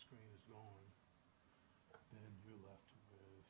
screen is gone, then you're left with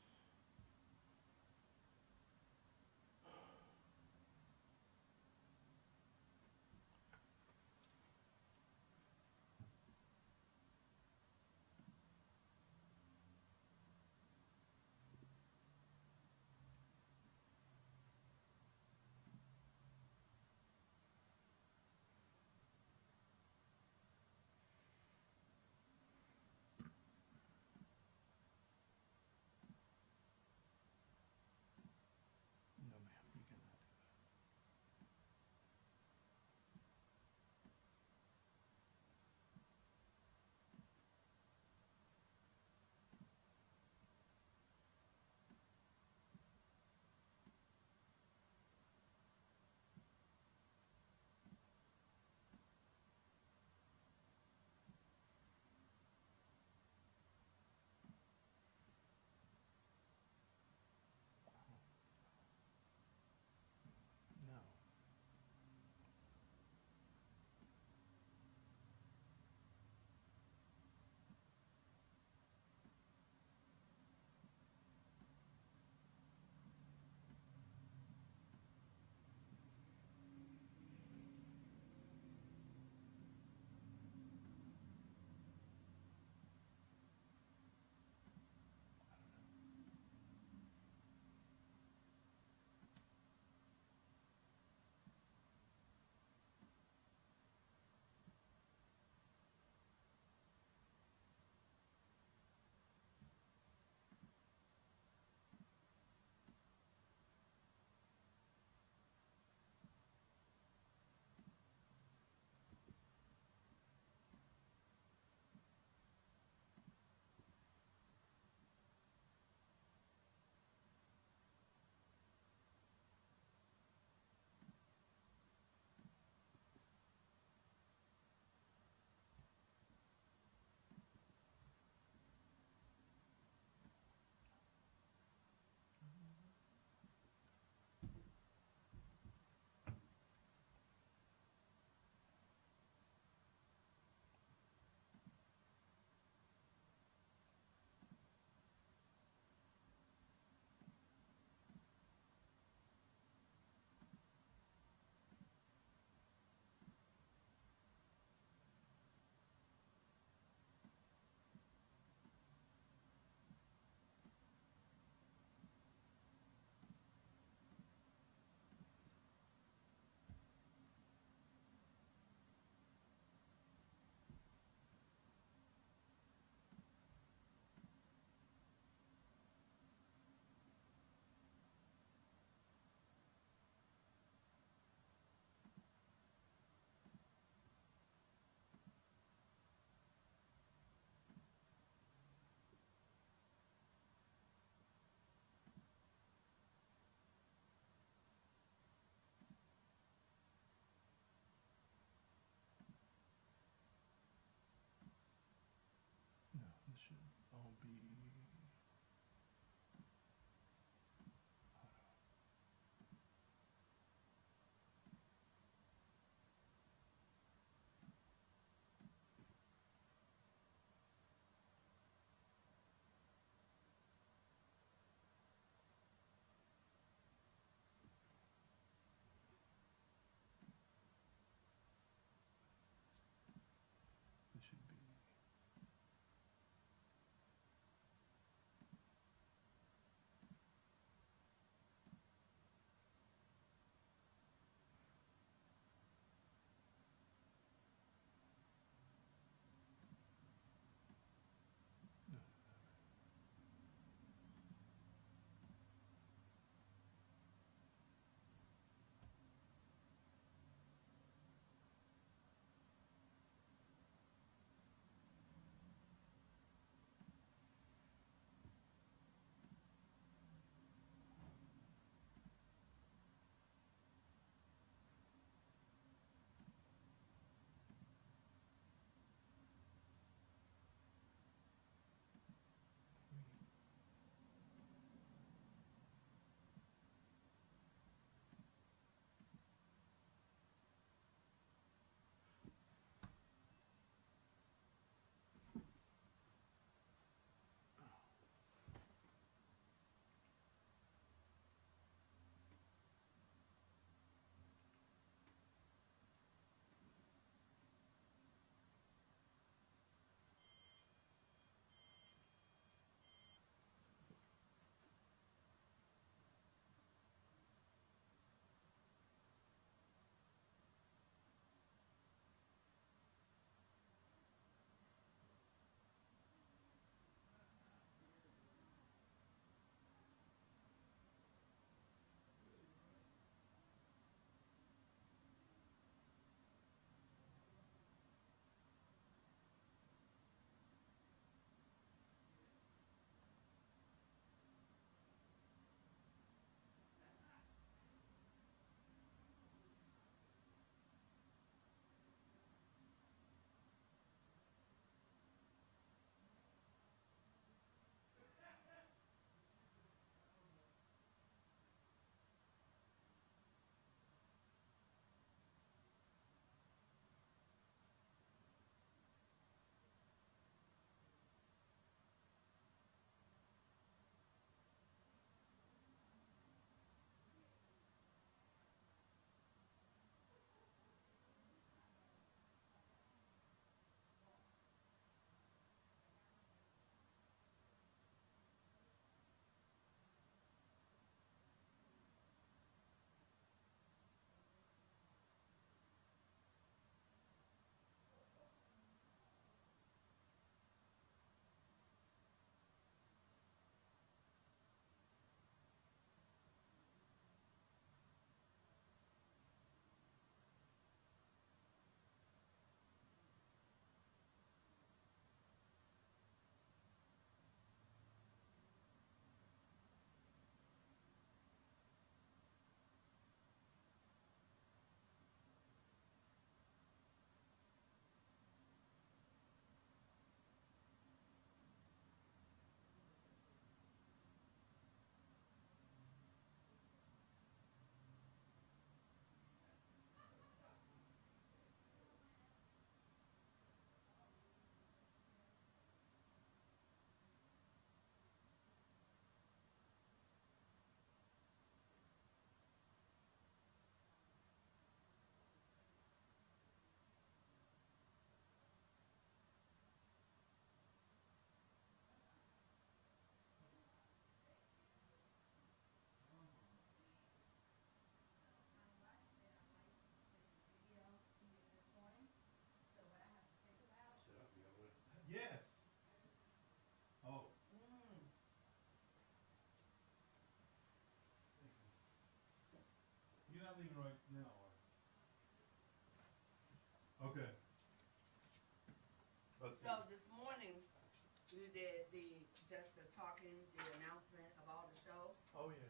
just the talking, the announcement of all the shows. Oh, yeah.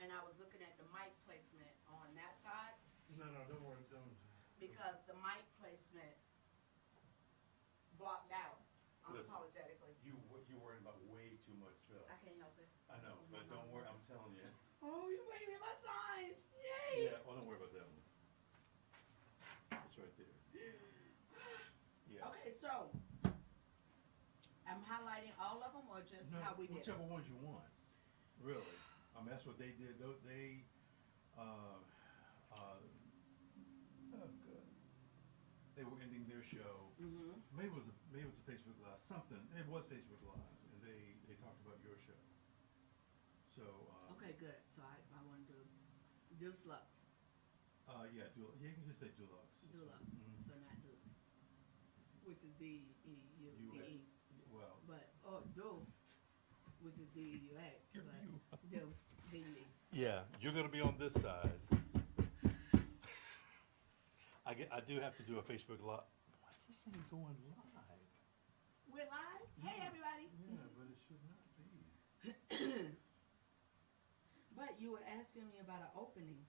And I was looking at the mic placement on that side No, don't worry, don't. because the mic placement blocked out Listen, unapologetically. You're worrying about way too much stuff. I can't help it. I know, but don't worry, I'm telling you. Oh, you're waving my signs. Yay! Yeah, well, don't worry about that one. It's right there. Yeah. Okay, so I'm highlighting all of them or just No, how we did whichever it? ones you want, really. That's what they did. They, oh God, they were ending their show. Mm-hmm. Maybe it was a Facebook Live, something. It was Facebook Live, and they talked about your show. So. Okay, good. So I want to do Deuce Lux. Yeah, you can just say Dulux. Dulux. Mm-hmm. So not Deuce, which is D-E-U-C-E. Well. But Do, which is D-E-U-X. But Do, D-E. Yeah, you're gonna be on this side. I do have to do a Facebook Live. Why is this thing going live? We're live? Hey, everybody. Yeah, but it should not be. But you were asking me about an opening.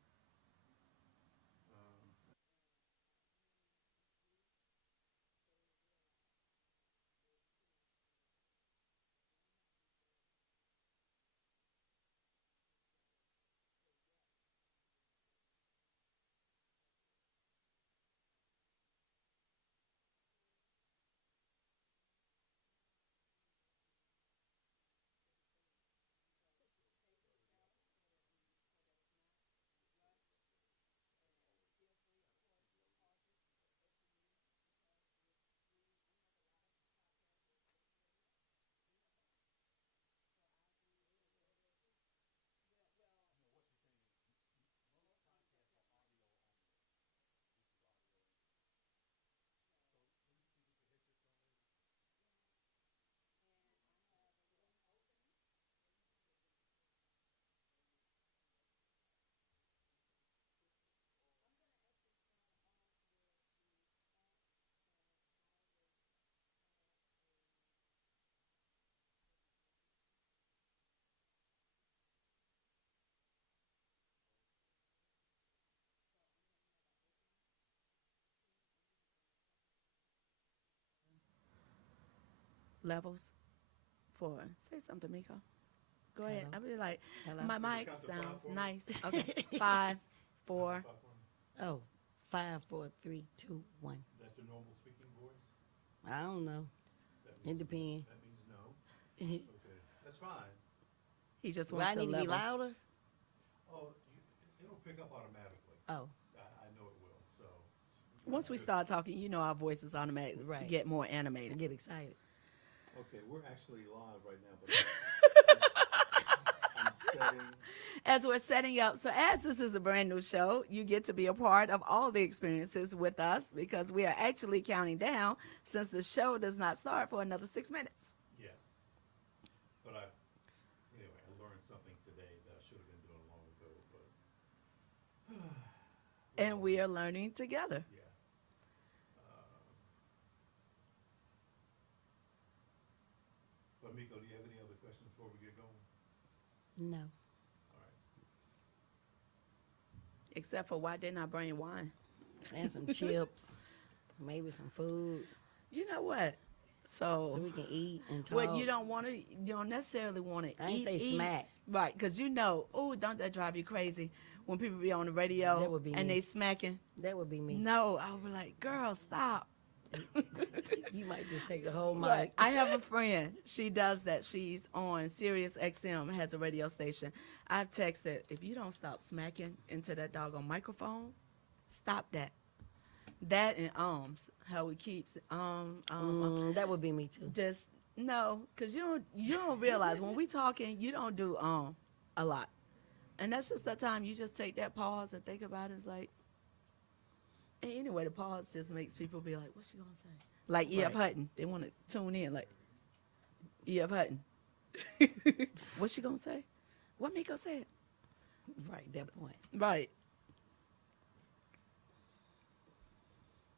Levels for say something, Meko. Go ahead. Hello. I'll be like, Hello. my Can you mic count to sounds 5 for me? nice. Okay, 5, 4. Oh, 5, 4, 3, 2, 1. That's your normal speaking voice? I don't know. That It depends. That means no. Okay, that's fine. He just Do wants I the need to be levels. louder? Oh, it'll pick up automatically. Oh, I know it will. So. Once we start talking, you know our voices automatically Right. get more animated. get excited. Okay, we're actually live right now, but I'm setting. As we're setting up, so as this is a brand new show, you get to be a part of all the experiences with us because we are actually counting down since the show does not start for another 6 minutes. Yeah. But anyway, I learned something today that I should have been doing long ago, but. And we are learning together. Yeah. But Meko, do you have any other questions before we get going? No. All right. Except for why didn't I bring wine? And some chips, maybe some food, You know what? so So, we can eat and talk. what you don't necessarily want to I eat. ain't say smack. Right, because oh, don't that drive you crazy when people be on the radio That would be and me. they smacking? That would be me. No, I would be like, girl, stop. You might just take the whole mic. Right. I have a friend. She does that. She's on Sirius XM, has a radio station. I've texted, if you don't stop smacking into that doggone microphone, stop that. That and how he keeps That would be me too. just no, because you don't realize when we talking, you don't do a lot. And that's just the time you just take that pause and think about it. It's like, and anyway, the pause just makes people be like, what's she going to say? Like E.F. Right. Hutton. They want to tune in like, E.F. Hutton. What's she going to say? What Meko said? Right, that point. Right.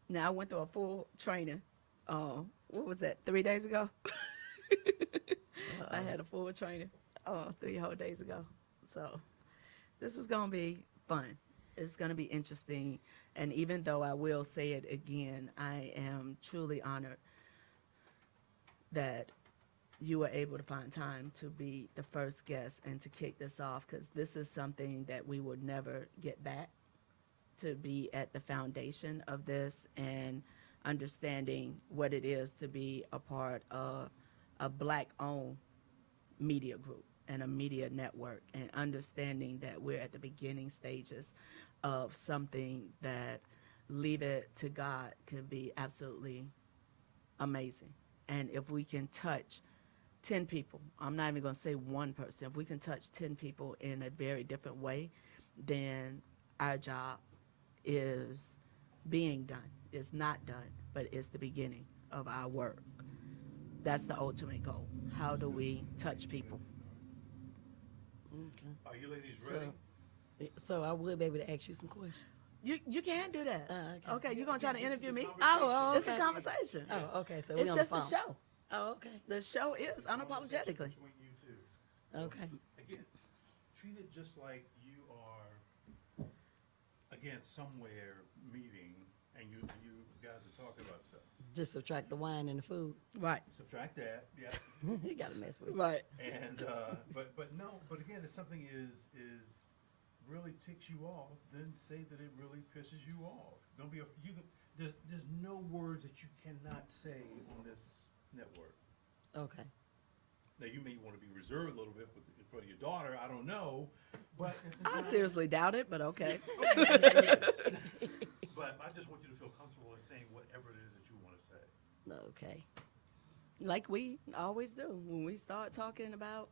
Now, I went through a full training. What was that, 3 days ago? I had a full training 3 whole days ago. So this is going to be fun. It's going to be interesting. And even though I will say it again, I am truly honored that you were able to find time to be the first guest and to kick this off, because this is something that we would never get back, to be at the foundation of this and understanding what it is to be a part of a Black-owned media group and a media network, and understanding that we're at the beginning stages of something that, leave it to God, can be absolutely amazing. And if we can touch 10 people, I'm not even going to say one person, if we can touch 10 people in a very different way, then our job is being done. It's not done, but it's the beginning of our work. That's the ultimate goal. How do we touch people? Okay. Are you ladies ready? So I will be able to ask you some questions. You can do that. Okay, you're going to try to interview me? Oh, It's a okay. conversation. Oh, okay. So we It's on just the the phone. show. Oh, okay. The show is unapologetically. Between you two. Okay. Again, treat it just like you are, again, somewhere meeting, and you guys are talking about stuff. Just subtract the wine and the food. Right. Subtract that, yeah. You gotta mess with. Right. And but again, if something is really ticks you off, then say that it really pisses you off. Don't be there's no words that you cannot say on this network. Okay. Now you may want to be reserved a little bit in front of your daughter. I don't know, but it's I seriously doubt it, but okay. But I just want you to feel comfortable in saying whatever it is that you want to say. Okay. Like we always do when we start talking about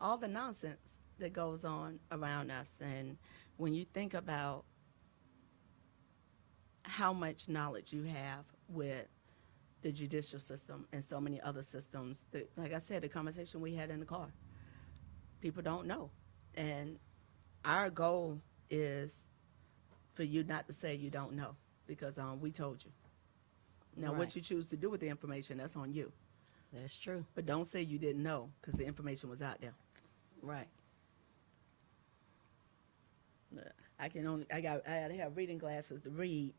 all the nonsense that goes on around us. And when you think about how much knowledge you have with the judicial system and so many other systems, that, like I said, the conversation we had in the car, people don't know. And our goal is for you not to say you don't know, because we told you. Now, Right. what you choose to do with the information, that's on you. That's true. But don't say you didn't know, because the information was out there. Right. I gotta have reading glasses to read,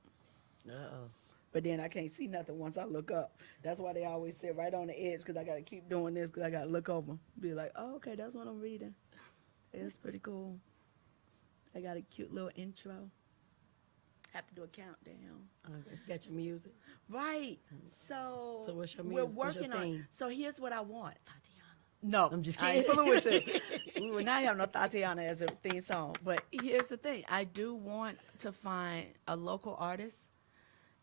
Uh-oh. but then I can't see nothing once I look up. That's why they always sit right on the edge, because I gotta keep doing this, because I gotta look over. Be like, oh, okay, that's what I'm reading. It's pretty cool. I got a cute little intro. Have to do a countdown. Okay. Got your music? Right. So, So what's your we're music? What's your working on. theme? So here's what I want. Tatiana. No, I'm just I ain't kidding. fooling with you. We will not have no Tatiana as a theme song. But here's the thing. I do want to find a local artist.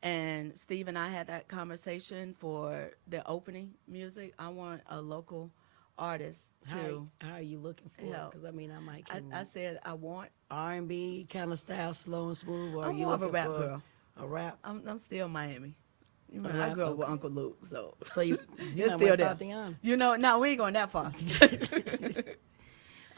And Steve and I had that conversation for the opening music. I want a local artist to. How are you looking for? help. Because I mean, I might I said I want. R&B kind of style, slow and smooth. Or are I'm you more of a looking rap for girl. A rap. I'm still Miami. You know, A I rap, grew up with okay. Uncle Luke, so So you It's might still want there. Tatiana. you know. No, we ain't going that far.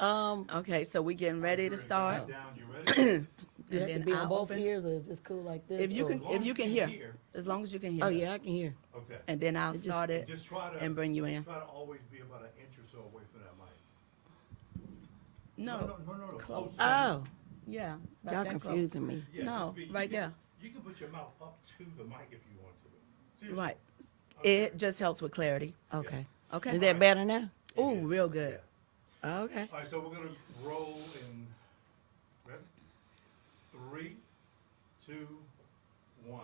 Um, Okay, so we getting ready to You're start. down, you ready? do you have to then be on I'll both open. ears, or is this cool like this? If you or- can, As long if as you can hear, as long as you can hear. Oh yeah, I can hear. Okay. And then I'll It just- start it Just try to and bring you in. try to always be about an inch or so away from that mic. No, No. Close. Oh, yeah. about y'all that close. confusing me. Yeah, No, just be- right you can- there. You can put your mouth up to the mic if you want to. Seriously. Right. Okay. It just helps with clarity. Okay. Okay. Is that better now? Ooh, real good. Okay. All right, so we're gonna roll in. Ready? 3, 2, 1.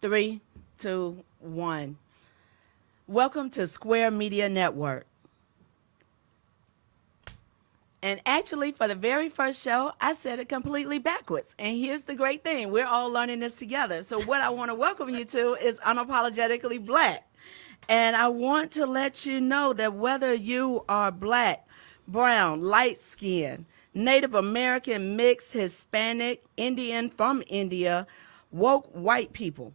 3, 2, 1. Welcome to Square Media Network. And actually, for the very first show, I said it completely backwards. And here's the great thing. We're all learning this together. So what I want to welcome you to is Unapologetically Black. And I want to let you know that whether you are black, brown, light skinned, Native American, mixed, Hispanic, Indian from India, woke white people,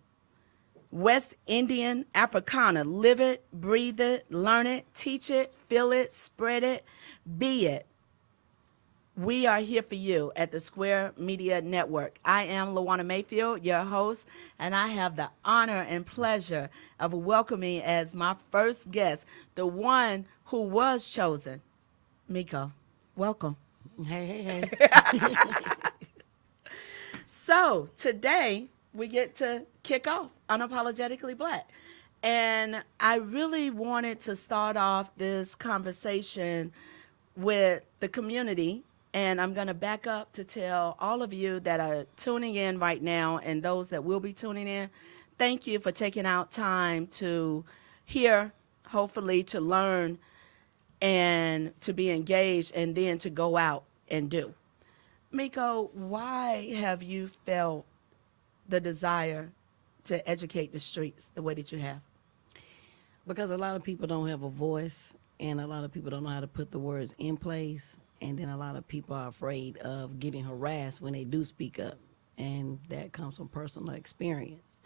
West Indian, Africana, live it, breathe it, learn it, teach it, feel it, spread it, be it. We are here for you at the Square Media Network. I am LaWana Mayfield, your host, and I have the honor and pleasure of welcoming as my first guest the one who was chosen, Meko. Welcome. Hey, hey. So today we get to kick off Unapologetically Black. And I really wanted to start off this conversation with the community. And I'm going to back up to tell all of you that are tuning in right now and those that will be tuning in, thank you for taking out time to hear, hopefully to learn and to be engaged and then to go out and do. Meko, why have you felt the desire to educate the streets the way that you have? Because a lot of people don't have a voice, and a lot of people don't know how to put the words in place, and then a lot of people are afraid of getting harassed when they do speak up, and that comes from personal experience.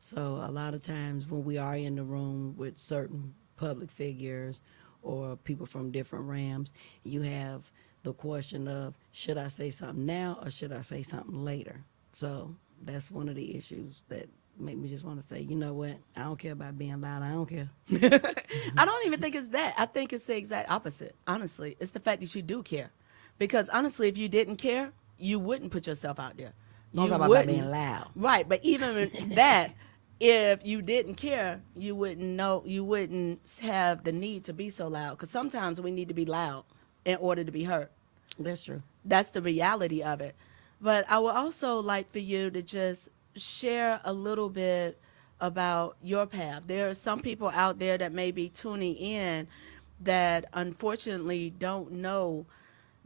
So a lot of times when we are in the room with certain public figures or people from different realms, you have the question of, should I say something now or should I say something later? So that's one of the issues that make me just want to say, you know what, I don't care about being loud. I don't care. I don't even think it's that. I think it's the exact opposite, honestly. It's the fact that you do care. Because honestly, if you didn't care, you wouldn't put yourself out there. Don't You talk about wouldn't. being loud. Right, but even that, if you didn't care, you wouldn't have the need to be so loud. Because sometimes we need to be loud in order to be heard. That's true. That's the reality of it. But I would also like for you to just share a little bit about your path. There are some people out there that may be tuning in that unfortunately don't know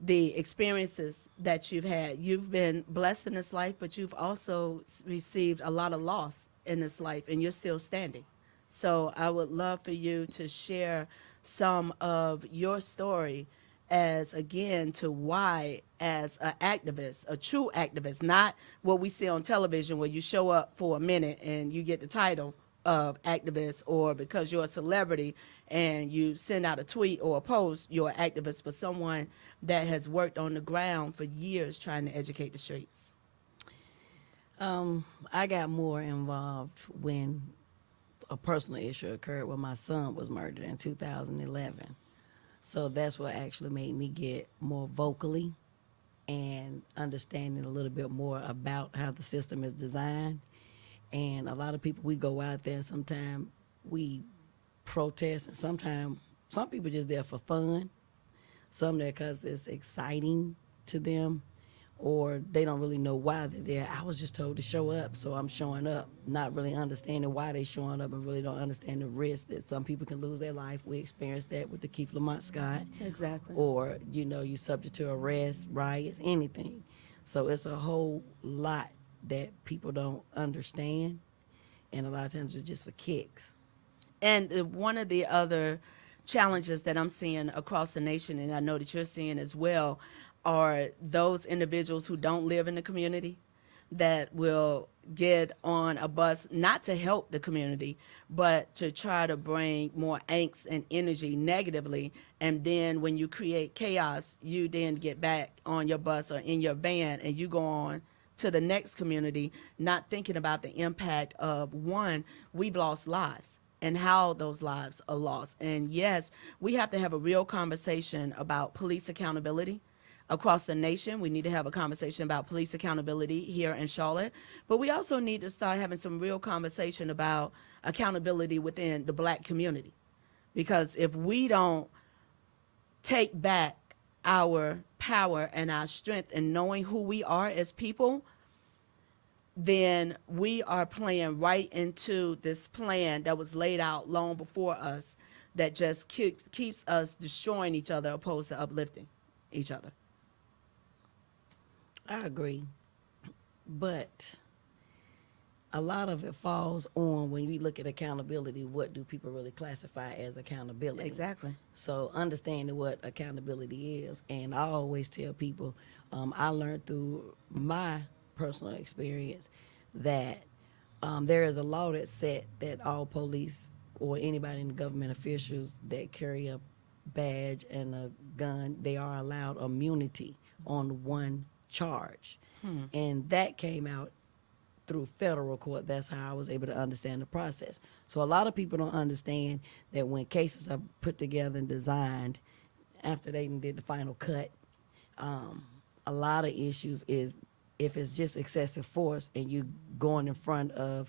the experiences that you've had. You've been blessed in this life, but you've also received a lot of loss in this life, and you're still standing. So I would love for you to share some of your story as, again, to why, as an activist, a true activist, not what we see on television where you show up for a minute and you get the title of activist, or because you're a celebrity and you send out a tweet or a post, you're an activist, but someone that has worked on the ground for years trying to educate the streets. I got more involved when a personal issue occurred when my son was murdered in 2011. So that's what actually made me get more vocally and understanding a little bit more about how the system is designed. And a lot of people, we go out there, sometimes we protest, and sometimes some people just there for fun, some there because it's exciting to them, or they don't really know why they're there. I was just told to show up, so I'm showing up, not really understanding why they're showing up, and really don't understand the risk that some people can lose their life. We experienced that with the Keith Lamont Scott. Exactly. Or, you're subject to arrest, riots, anything. So it's a whole lot that people don't understand, and a lot of times it's just for kicks. And one of the other challenges that I'm seeing across the nation, and I know that you're seeing as well, are those individuals who don't live in the community that will get on a bus not to help the community, but to try to bring more angst and energy negatively. And then when you create chaos, you then get back on your bus or in your van and you go on to the next community, not thinking about the impact of, one, we've lost lives and how those lives are lost. And yes, we have to have a real conversation about police accountability across the nation. We need to have a conversation about police accountability here in Charlotte, but we also need to start having some real conversation about accountability within the Black community. Because if we don't take back our power and our strength and knowing who we are as people, then we are playing right into this plan that was laid out long before us that just keeps us destroying each other opposed to uplifting each other. I agree, but a lot of it falls on when we look at accountability, what do people really classify as accountability? Exactly. So understanding what accountability is, and I always tell people, I learned through my personal experience that there is a law that said that all police or anybody in the government officials that carry a badge and a gun, they are allowed immunity on one charge. And that came out through federal court. That's how I was able to understand the process. So a lot of people don't understand that when cases are put together and designed after they did the final cut, a lot of issues is if it's just excessive force and you going in front of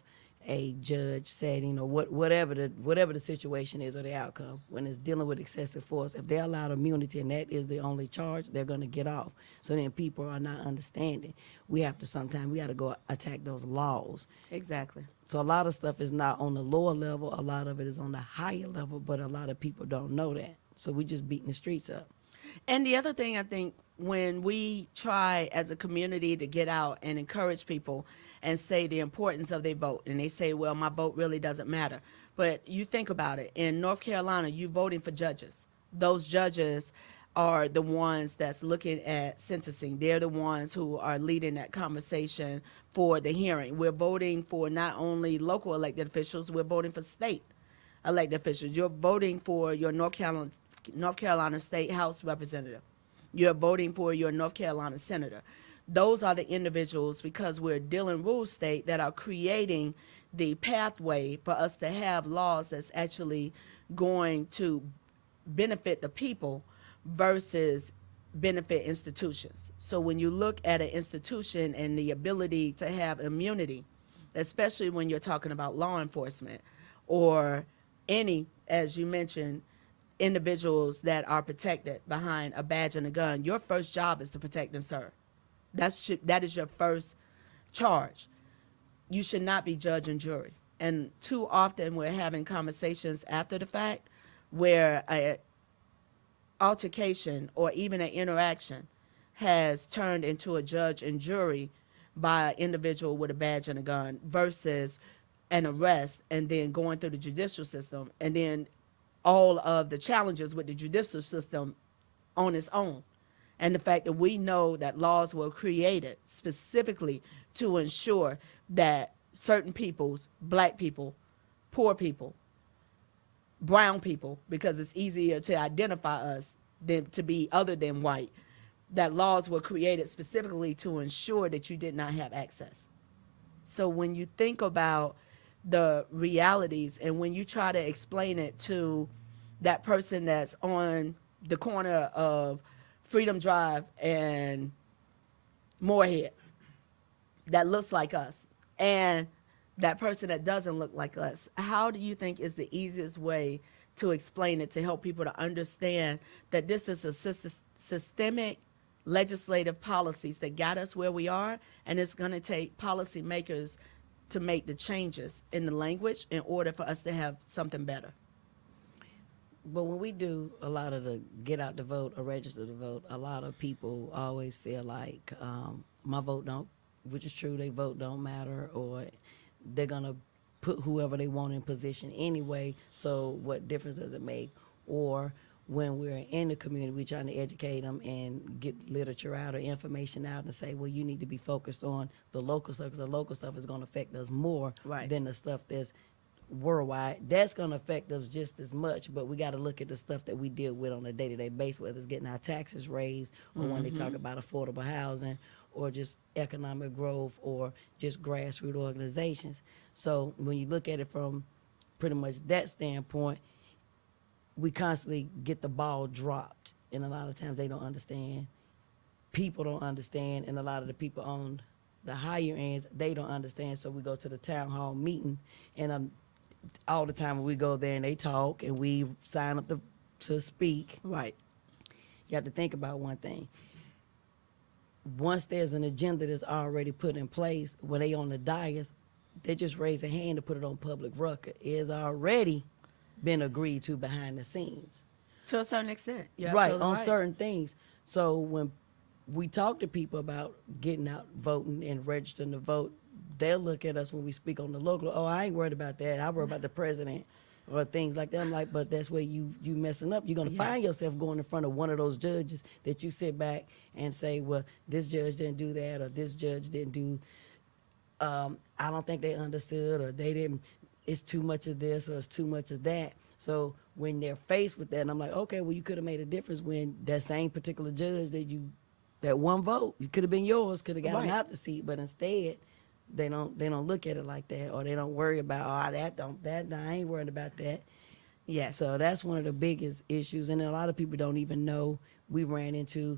a judge setting or whatever the situation is or the outcome, when it's dealing with excessive force, if they're allowed immunity and that is the only charge, they're going to get off. So then people are not understanding. We have to go attack those laws. Exactly. So a lot of stuff is not on the lower level. A lot of it is on the higher level, but a lot of people don't know that. So we just beating the streets up. And the other thing, I think, when we try as a community to get out and encourage people and say the importance of their vote, and they say, well, my vote really doesn't matter. But you think about it. In North Carolina, you're voting for judges. Those judges are the ones that's looking at sentencing. They're the ones who are leading that conversation for the hearing. We're voting for not only local elected officials, we're voting for state elected officials. You're voting for your North Carolina State House representative. You're voting for your North Carolina senator. Those are the individuals, because we're a deal and rule state, that are creating the pathway for us to have laws that's actually going to benefit the people versus benefit institutions. So when you look at an institution and the ability to have immunity, especially when you're talking about law enforcement or any, as you mentioned, individuals that are protected behind a badge and a gun, your first job is to protect and serve. That is your first charge. You should not be judge and jury. And too often we're having conversations after the fact where an altercation or even an interaction has turned into a judge and jury by an individual with a badge and a gun versus an arrest and then going through the judicial system and then all of the challenges with the judicial system on its own. And the fact that we know that laws were created specifically to ensure that certain peoples, black people, poor people, brown people, because it's easier to identify us than to be other than white, that laws were created specifically to ensure that you did not have access. So when you think about the realities and when you try to explain it to that person that's on the corner of Freedom Drive and Moorhead that looks like us and that person that doesn't look like us, how do you think is the easiest way to explain it to help people to understand that this is a systemic legislative policies that got us where we are, and it's going to take policymakers to make the changes in the language in order for us to have something better? But when we do a lot of the get out to vote or register to vote, a lot of people always feel like my vote don't, which is true, they vote don't matter, or they're going to put whoever they want in position anyway, so what difference does it make? Or when we're in the community, we're trying to educate them and get literature out or information out and say, well, you need to be focused on the local stuff because the local stuff is going to affect us more than the stuff that's worldwide. That's going to affect us just as much, but we got to look at the stuff that we deal with on a day-to-day basis, whether it's getting our taxes raised or when they talk about affordable housing or just economic growth or just grassroots organizations. So when you look at it from pretty much that standpoint, we constantly get the ball dropped, and a lot of times they don't understand. People don't understand, and a lot of the people on the higher ends, they don't understand. So we go to the town hall meetings, and all the time when we go there and they talk and we sign up to speak. Right. You have to think about one thing. Once there's an agenda that's already put in place, when they on the dais, they just raise a hand to put it on public record. It has already been agreed to behind the scenes. To a certain extent. You're Right, absolutely on certain things. So when we talk to people about getting out, voting, and registering to vote, they'll look at us when we speak on the local, oh, I ain't worried about that. I worry about the president or things like that. I'm like, but that's where you messing up. You're going to find yourself going in front of one of those judges that you sit back and say, well, this judge didn't do that or this judge didn't do, I don't think they understood or they didn't, it's too much of this or it's too much of that. So when they're faced with that, and I'm like, okay, well, you could have made a difference when that same particular judge that you That one vote, it could have been yours, could have got them Right. out the seat, but instead, they don't look at it like that, or they don't worry about, I ain't worried about that. Yes. So that's one of the biggest issues, and a lot of people don't even know. We ran into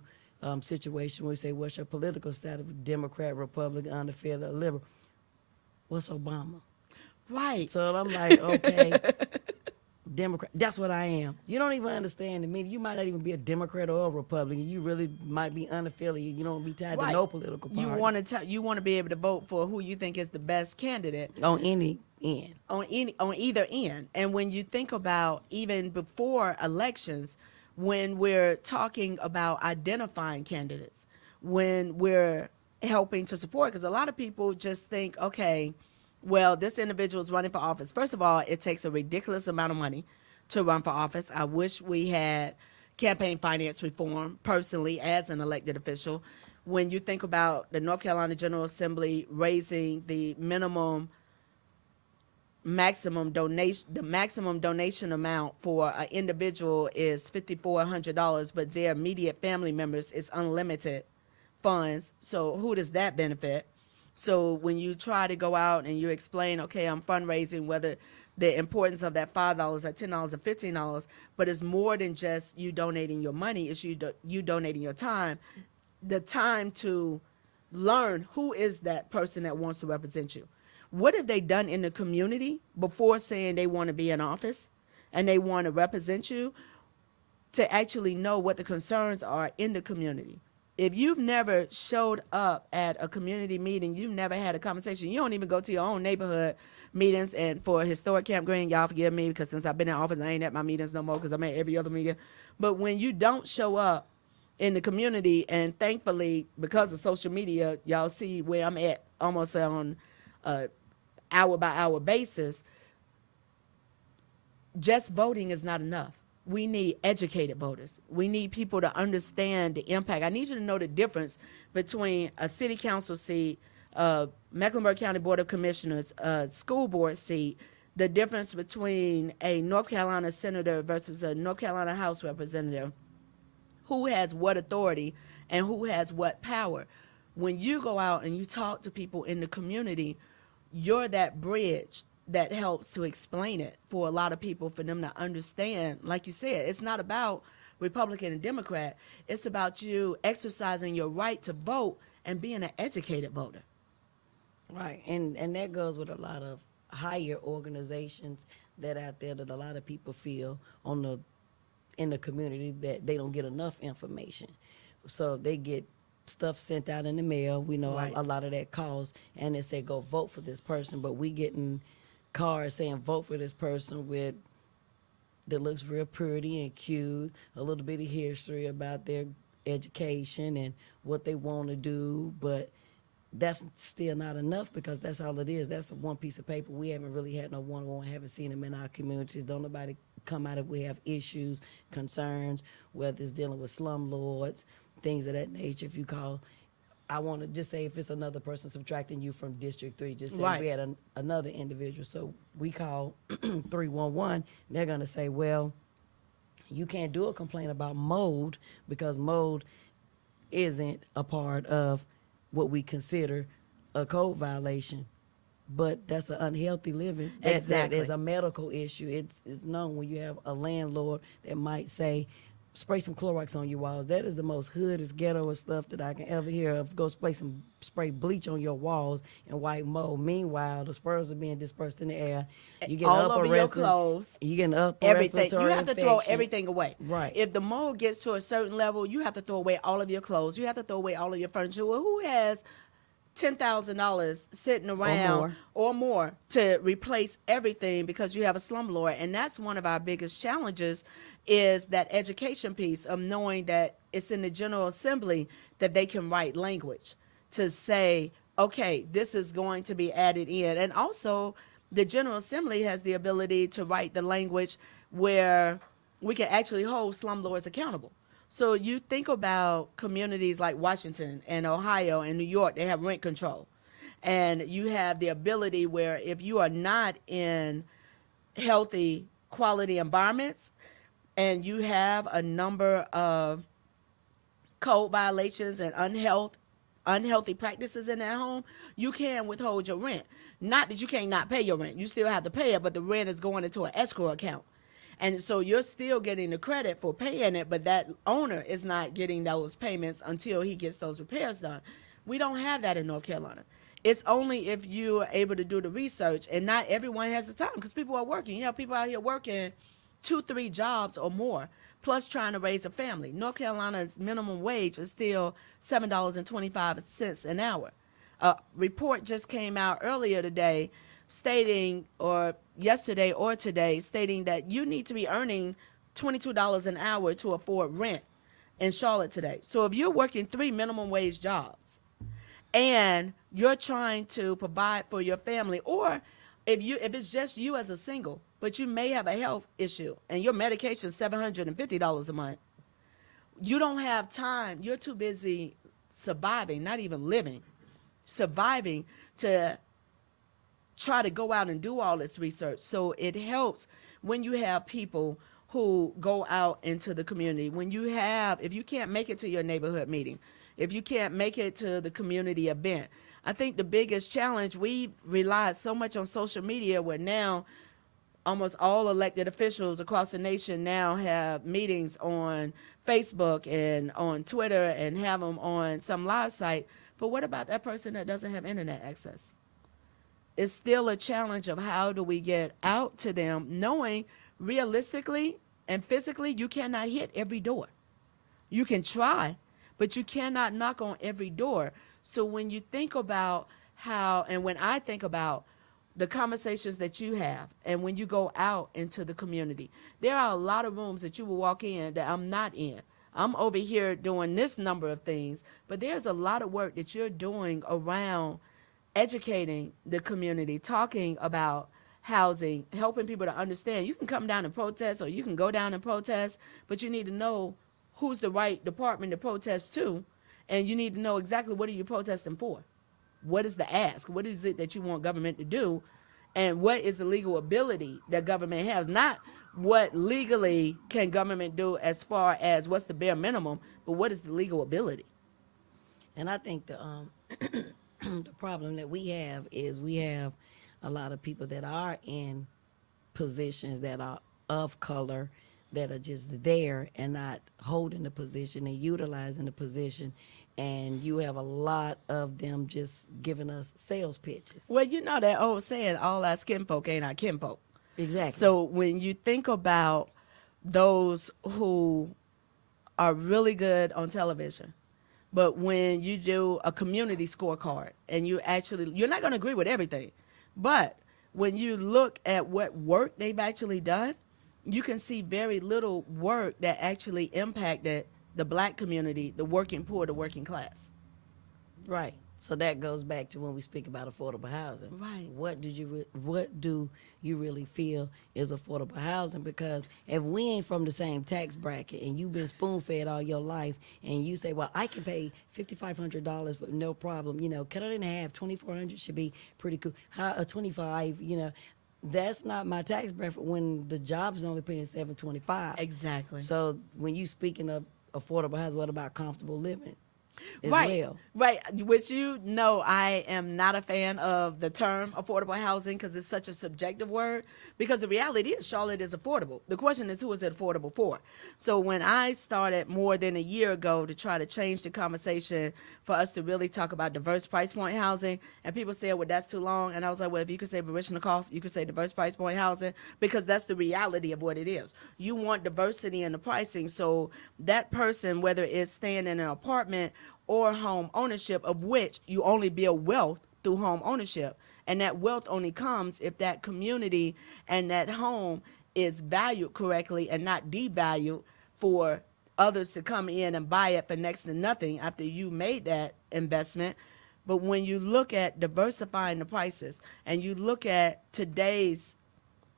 situation where we say, "What's your political status? Democrat, Republican, undefeated, or liberal?" What's Obama? Right. So I'm like, okay, Democrat. That's what I am. You don't even understand the meaning. You might not even be a Democrat or a Republican. You really might be unaffiliated. You don't be tied Right. to no political party. You want to be able to vote for who you think is the best candidate on any end. on either end. And when you think about even before elections, when we're talking about identifying candidates, when we're helping to support, because a lot of people just think, okay, well, this individual is running for office. First of all, it takes a ridiculous amount of money to run for office. I wish we had campaign finance reform personally as an elected official. When you think about the North Carolina General Assembly raising the maximum donation amount for an individual is $5,400, but their immediate family members is unlimited funds. So who does that benefit? So when you try to go out and you explain, okay, I'm fundraising, whether the importance of that $5, that $10, or $15, but it's more than just you donating your money. It's you donating your time, the time to learn who is that person that wants to represent you. What have they done in the community before saying they want to be in office and they want to represent you, to actually know what the concerns are in the community? If you've never showed up at a community meeting, you've never had a conversation, you don't even go to your own neighborhood meetings. And for Historic Camp Green, y'all forgive me, because since I've been in office, I ain't at my meetings no more because I'm at every other meeting. But when you don't show up in the community, and thankfully, because of social media, y'all see where I'm at almost on hour by hour basis, just voting is not enough. We need educated voters. We need people to understand the impact. I need you to know the difference between a city council seat, Mecklenburg County Board of Commissioners, school board seat, the difference between a North Carolina senator versus a North Carolina House representative, who has what authority and who has what power. When you go out and you talk to people in the community, you're that bridge that helps to explain it for a lot of people, for them to understand. Like you said, it's not about Republican and Democrat. It's about you exercising your right to vote and being an educated voter. Right, and that goes with a lot of higher organizations that out there that a lot of people feel in the community that they don't get enough information. So they get stuff sent out in the mail. We know Right. a lot of that calls, and they say go vote for this person, but we getting cards saying vote for this person with that looks real pretty and cute, a little bit of history about their education and what they want to do, but that's still not enough, because that's all it is. That's one piece of paper. We haven't really had no one-on-one, haven't seen them in our communities. Don't nobody come out if we have issues, concerns, whether it's dealing with slumlords, things of that nature. If you call, I want to just say if it's another person subtracting you from District 3, just say Right. we had another individual. So we call 311, they're going to say, well, you can't do a complaint about mold because mold isn't a part of what we consider a code violation. But that's an unhealthy living. That Exactly. is a medical issue. It's known when you have a landlord that might say, spray some Clorox on your walls. That is the most hoodest, ghettoest stuff that I can ever hear of. Go spray bleach on your walls and white mold. Meanwhile, the spurs are being dispersed in the air. You get all over your clothes. You getting upper Everything. respiratory You have to throw infection. everything away. Right. If the mold gets to a certain level, you have to throw away all of your clothes. You have to throw away all of your furniture. Well, who has $10,000 sitting around or more to replace everything because you have a slumlord? And that's one of our biggest challenges, is that education piece of knowing that it's in the General Assembly that they can write language to say, okay, this is going to be added in. And also, the General Assembly has the ability to write the language where we can actually hold slumlords accountable. So you think about communities like Washington and Ohio and New York, they have rent control. And you have the ability where if you are not in healthy, quality environments, and you have a number of code violations and unhealthy practices in that home, you can withhold your rent. Not that you can't not pay your rent. You still have to pay it, but the rent is going into an escrow account. And so you're still getting the credit for paying it, but that owner is not getting those payments until he gets those repairs done. We don't have that in North Carolina. It's only if you're able to do the research, and not everyone has the time because people are working. You know, people out here working 2-3 jobs or more, plus trying to raise a family. North Carolina's minimum wage is still $7.25 an hour. A report just came out earlier today stating, or yesterday or today, stating that you need to be earning $22 an hour to afford rent in Charlotte today. So if you're working 3 minimum wage jobs and you're trying to provide for your family, or if it's just you as a single, but you may have a health issue and your medication is $750 a month, you don't have time. You're too busy surviving, not even living, surviving to try to go out and do all this research. So it helps when you have people who go out into the community. If you can't make it to your neighborhood meeting, if you can't make it to the community event, I think the biggest challenge, we rely so much on social media where now almost all elected officials across the nation now have meetings on Facebook and on Twitter and have them on some live site. But what about that person that doesn't have internet access? It's still a challenge of how do we get out to them, knowing realistically and physically you cannot hit every door. You can try, but you cannot knock on every door. So when you think about when I think about the conversations that you have and when you go out into the community, there are a lot of rooms that you will walk in that I'm not in. I'm over here doing this number of things, but there's a lot of work that you're doing around educating the community, talking about housing, helping people to understand. You can come down and protest or you can go down and protest, but you need to know who's the right department to protest to, and you need to know exactly what are you protesting for. What is the ask? What is it that you want government to do? And what is the legal ability that government has? Not what legally can government do as far as what's the bare minimum, but what is the legal ability? And I think the the problem that we have is we have a lot of people that are in positions that are of color that are just there and not holding the position and utilizing the position. And you have a lot of them just giving us sales pitches. Well, you know that old saying, all our skin folk ain't our kinfolk. Exactly. So when you think about those who are really good on television, but when you do a community scorecard and you're not going to agree with everything, but when you look at what work they've actually done, you can see very little work that actually impacted the black community, the working poor, the working class. Right. So that goes back to when we speak about affordable housing. Right. What do you really feel is affordable housing? Because if we ain't from the same tax bracket and you've been spoon-fed all your life and you say, well, I can pay $5,500 with no problem, cut it in half, $2,400 should be pretty cool. How a 25, that's not my tax bracket when the job is only paying $725. Exactly. So when you speaking of affordable housing, what about comfortable living? As right, well. Right, which I am not a fan of the term affordable housing because it's such a subjective word, because the reality is Charlotte is affordable. The question is, who is it affordable for? So when I started more than a year ago to try to change the conversation for us to really talk about diverse price point housing, and people said, well, that's too long, and I was like, well, if you could say Baryshnikov, you could say diverse price point housing, because that's the reality of what it is. You want diversity in the pricing, so that person, whether it's staying in an apartment or home ownership, of which you only build wealth through home ownership. And that wealth only comes if that community and that home is valued correctly and not devalued for others to come in and buy it for next to nothing after you made that investment. But when you look at diversifying the prices and you look at today's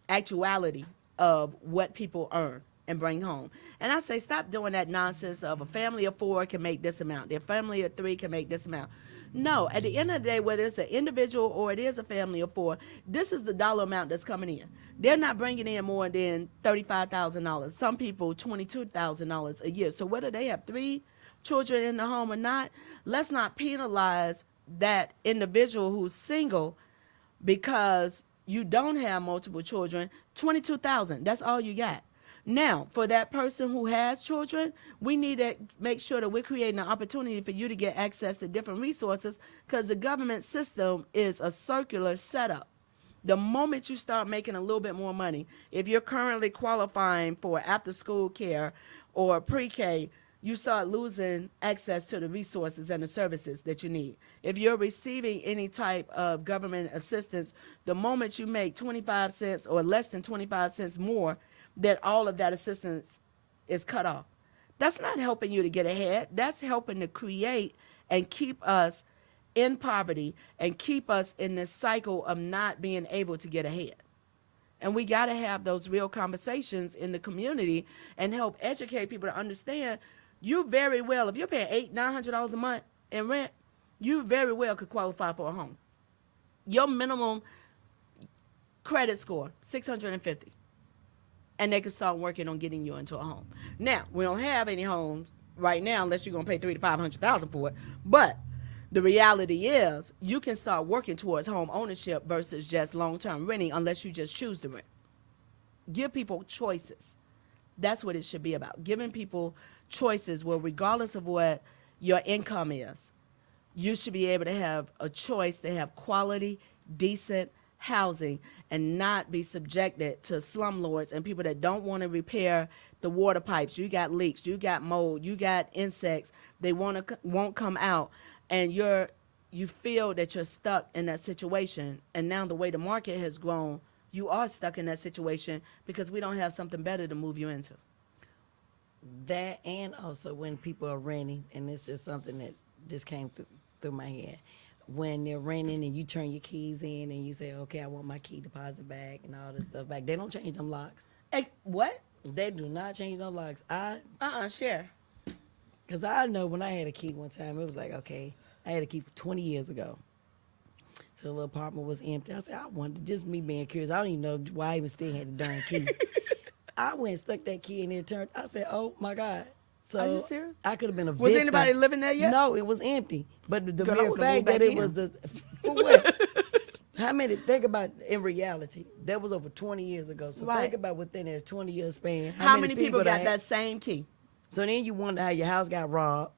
actuality of what people earn and bring home. And I say, stop doing that nonsense of a family of 4 can make this amount. A family of 3 can make this amount. No, at the end of the day, whether it's an individual or it is a family of 4, this is the dollar amount that's coming in. They're not bringing in more than $35,000. Some people, $22,000 a year. So whether they have 3, children in the home or not, let's not penalize that individual who's single because you don't have multiple children. 22,000, that's all you got. Now, for that person who has children, we need to make sure that we're creating an opportunity for you to get access to different resources, because the government system is a circular setup. The moment you start making a little bit more money, if you're currently qualifying for after school care or pre-K, you start losing access to the resources and the services that you need. If you're receiving any type of government assistance, the moment you make 25 cents or less than 25 cents more, that all of that assistance is cut off. That's not helping you to get ahead. That's helping to create and keep us in poverty and keep us in this cycle of not being able to get ahead. And we got to have those real conversations in the community and help educate people to understand you very well, if you're paying $800-900 a month in rent, you very well could qualify for a home. Your minimum credit score, 650. And they can start working on getting you into a home. Now, we don't have any homes right now unless you're going to pay $300,000 to $500,000 for it. But the reality is you can start working towards home ownership versus just long-term renting unless you just choose to rent. Give people choices. That's what it should be about. Giving people choices where regardless of what your income is, you should be able to have a choice to have quality, decent housing and not be subjected to slumlords and people that don't want to repair the water pipes. You got leaks, you got mold, you got insects. They won't come out, and you feel that you're stuck in that situation. And now the way the market has grown, you are stuck in that situation because we don't have something better to move you into. That, and also when people are renting, and it's just something that just came through my head. When they're renting and you turn your keys in and you say, okay, I want my key deposit back and all this stuff back, they don't change them locks. Hey, what? They do not change them locks. Share. Because I know when I had a key one time, it was like, okay, I had a key for 20 years ago. So the little apartment was empty. I said, I wanted, just me being curious. I don't even know why I even still had the darn key. I went and stuck that key in there, turned. I said, oh my God. So Are you serious? I could have been a victim. Was anybody living there yet? No, it was empty. But the Girl, I mere would've fact moved that back it in. was for what? How many, think about, in reality, that was over 20 years ago. So Right. think about within a 20-year span. How many people got had- that same key? So then you wonder how your house got robbed.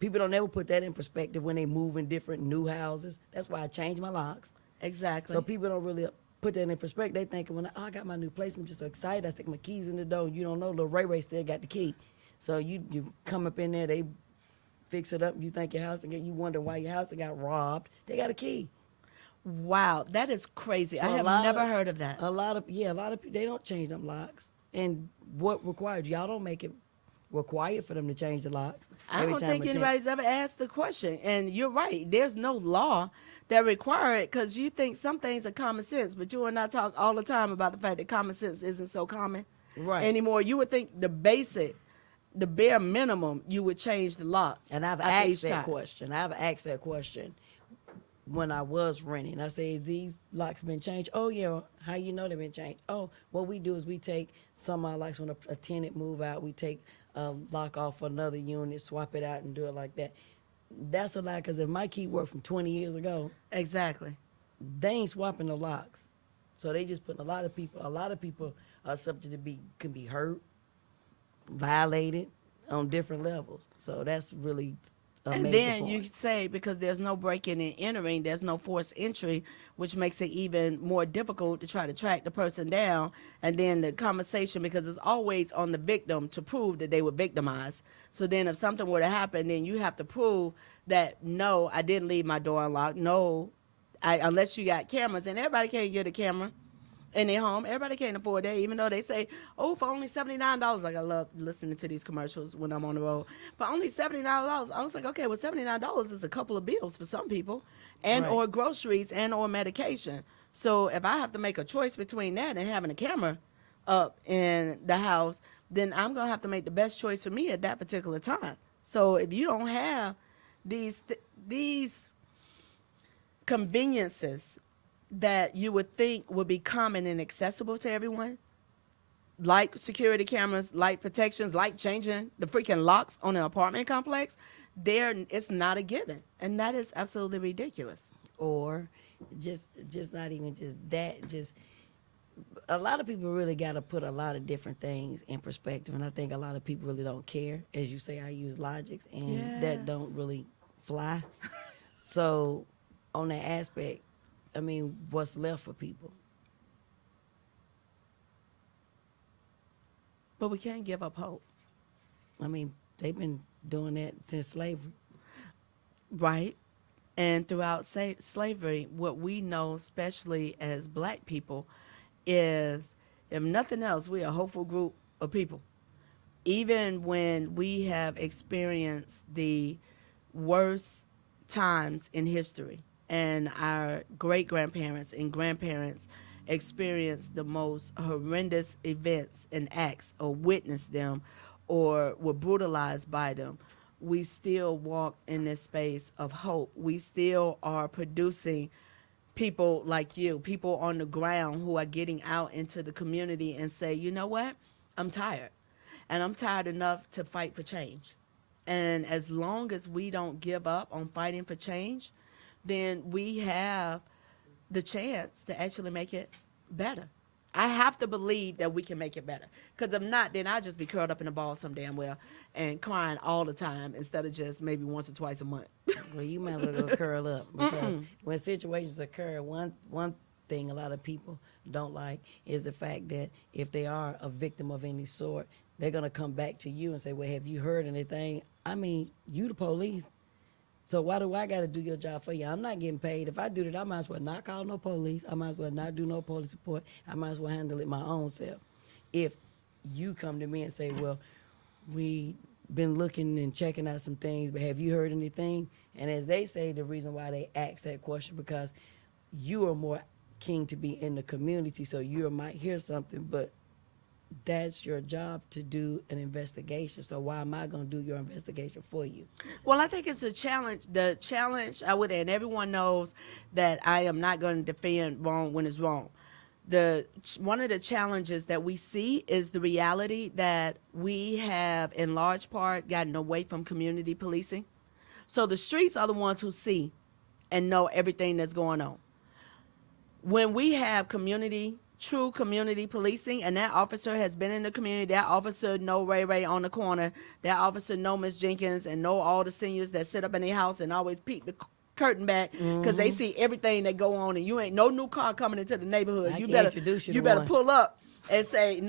People don't ever put that in perspective when they move in different new houses. That's why I changed my locks. Exactly. So people don't really put that in perspective. They thinking, when I got my new place, I'm just so excited. I stick my keys in the door. You don't know, little Ray still got the key. So you come up in there, they fix it up. You think your house again. You wonder why your house got robbed. They got a key. Wow, that is crazy. So I a have lot never of- heard of that. A lot of people, they don't change them locks. And what required? Y'all don't make it required for them to change the locks. I every don't time think it's in. anybody's ever asked the question. And you're right. There's no law that require it because you think some things are common sense, but you and I talk all the time about the fact that common sense isn't so common Right. anymore. You would think the bare minimum, you would change the locks. And I've after each asked that time. question. I've asked that question when I was renting. I say, "Is these locks been changed?" Oh yeah. How you know they've been changed? Oh, what we do is we take some of our locks when a tenant move out. We take a lock off for another unit, swap it out, and do it like that. That's a lie, because if my key worked from 20 years ago, Exactly. they ain't swapping the locks. So they just putting a lot of people are subject to can be hurt, violated on different levels. So that's really a And major then point. you say because there's no breaking and entering, there's no forced entry, which makes it even more difficult to try to track the person down. And then the conversation, because it's always on the victim to prove that they were victimized. So then if something were to happen, then you have to prove that, no, I didn't leave my door unlocked. No, unless you got cameras. And everybody can't get a camera in their home. Everybody can't afford that, even though they say, oh, for only $79. Like, I love listening to these commercials when I'm on the road. For only $79, I was like, okay, well, $79 is a couple of bills for some people, and Right. or groceries and or medication. So if I have to make a choice between that and having a camera up in the house, then I'm going to have to make the best choice for me at that particular time. So if you don't have these conveniences that you would think would be common and accessible to everyone, like security cameras, like protections, like changing the freaking locks on an apartment complex, it's not a given, and that is absolutely ridiculous. Or just not even just that, just a lot of people really got to put a lot of different things in perspective, and I think a lot of people really don't care. As you say, I use logics, and that Yes. don't really fly. So on that aspect, I mean, what's left for people? But we can't give up hope, I mean, they've been doing that since slavery. right? And throughout slavery, what we know, especially as black people, is if nothing else, we're a hopeful group of people. Even when we have experienced the worst times in history, and our great grandparents and grandparents experienced the most horrendous events and acts, or witnessed them, or were brutalized by them, we still walk in this space of hope. We still are producing people like you, people on the ground who are getting out into the community and say, you know what, I'm tired. And I'm tired enough to fight for change. And as long as we don't give up on fighting for change, then we have the chance to actually make it better. I have to believe that we can make it better. Because if not, then I'll just be curled up in a ball some damn well and crying all the time instead of just maybe once or twice a month. Well, you might as well go curl up, because when situations occur, one thing a lot of people don't like is the fact that if they are a victim of any sort, they're gonna come back to you and say, "Well, have you heard anything?" I mean, you the police, so why do I got to do your job for you? I'm not getting paid. If I do that, I might as well not call no police. I might as well not do no police report. I might as well handle it my own self. If you come to me and say, well, we been looking and checking out some things, but have you heard anything? And as they say, the reason why they ask that question, because you are more keen to be in the community, so you might hear something, but that's your job to do an investigation. So why am I going to do your investigation for you? Well, I think it's a challenge. The challenge, I would, and everyone knows that I am not going to defend wrong when it's wrong. One of the challenges that we see is the reality that we have, in large part, gotten away from community policing. So the streets are the ones who see and know everything that's going on. When we have true community policing, and that officer has been in the community, that officer know Ray Ray on the corner, that officer know Miss Jenkins and know all the seniors that sit up in their house and always peek the curtain back because they see everything that go on, and you ain't no new car coming into the neighborhood. You better pull up and say,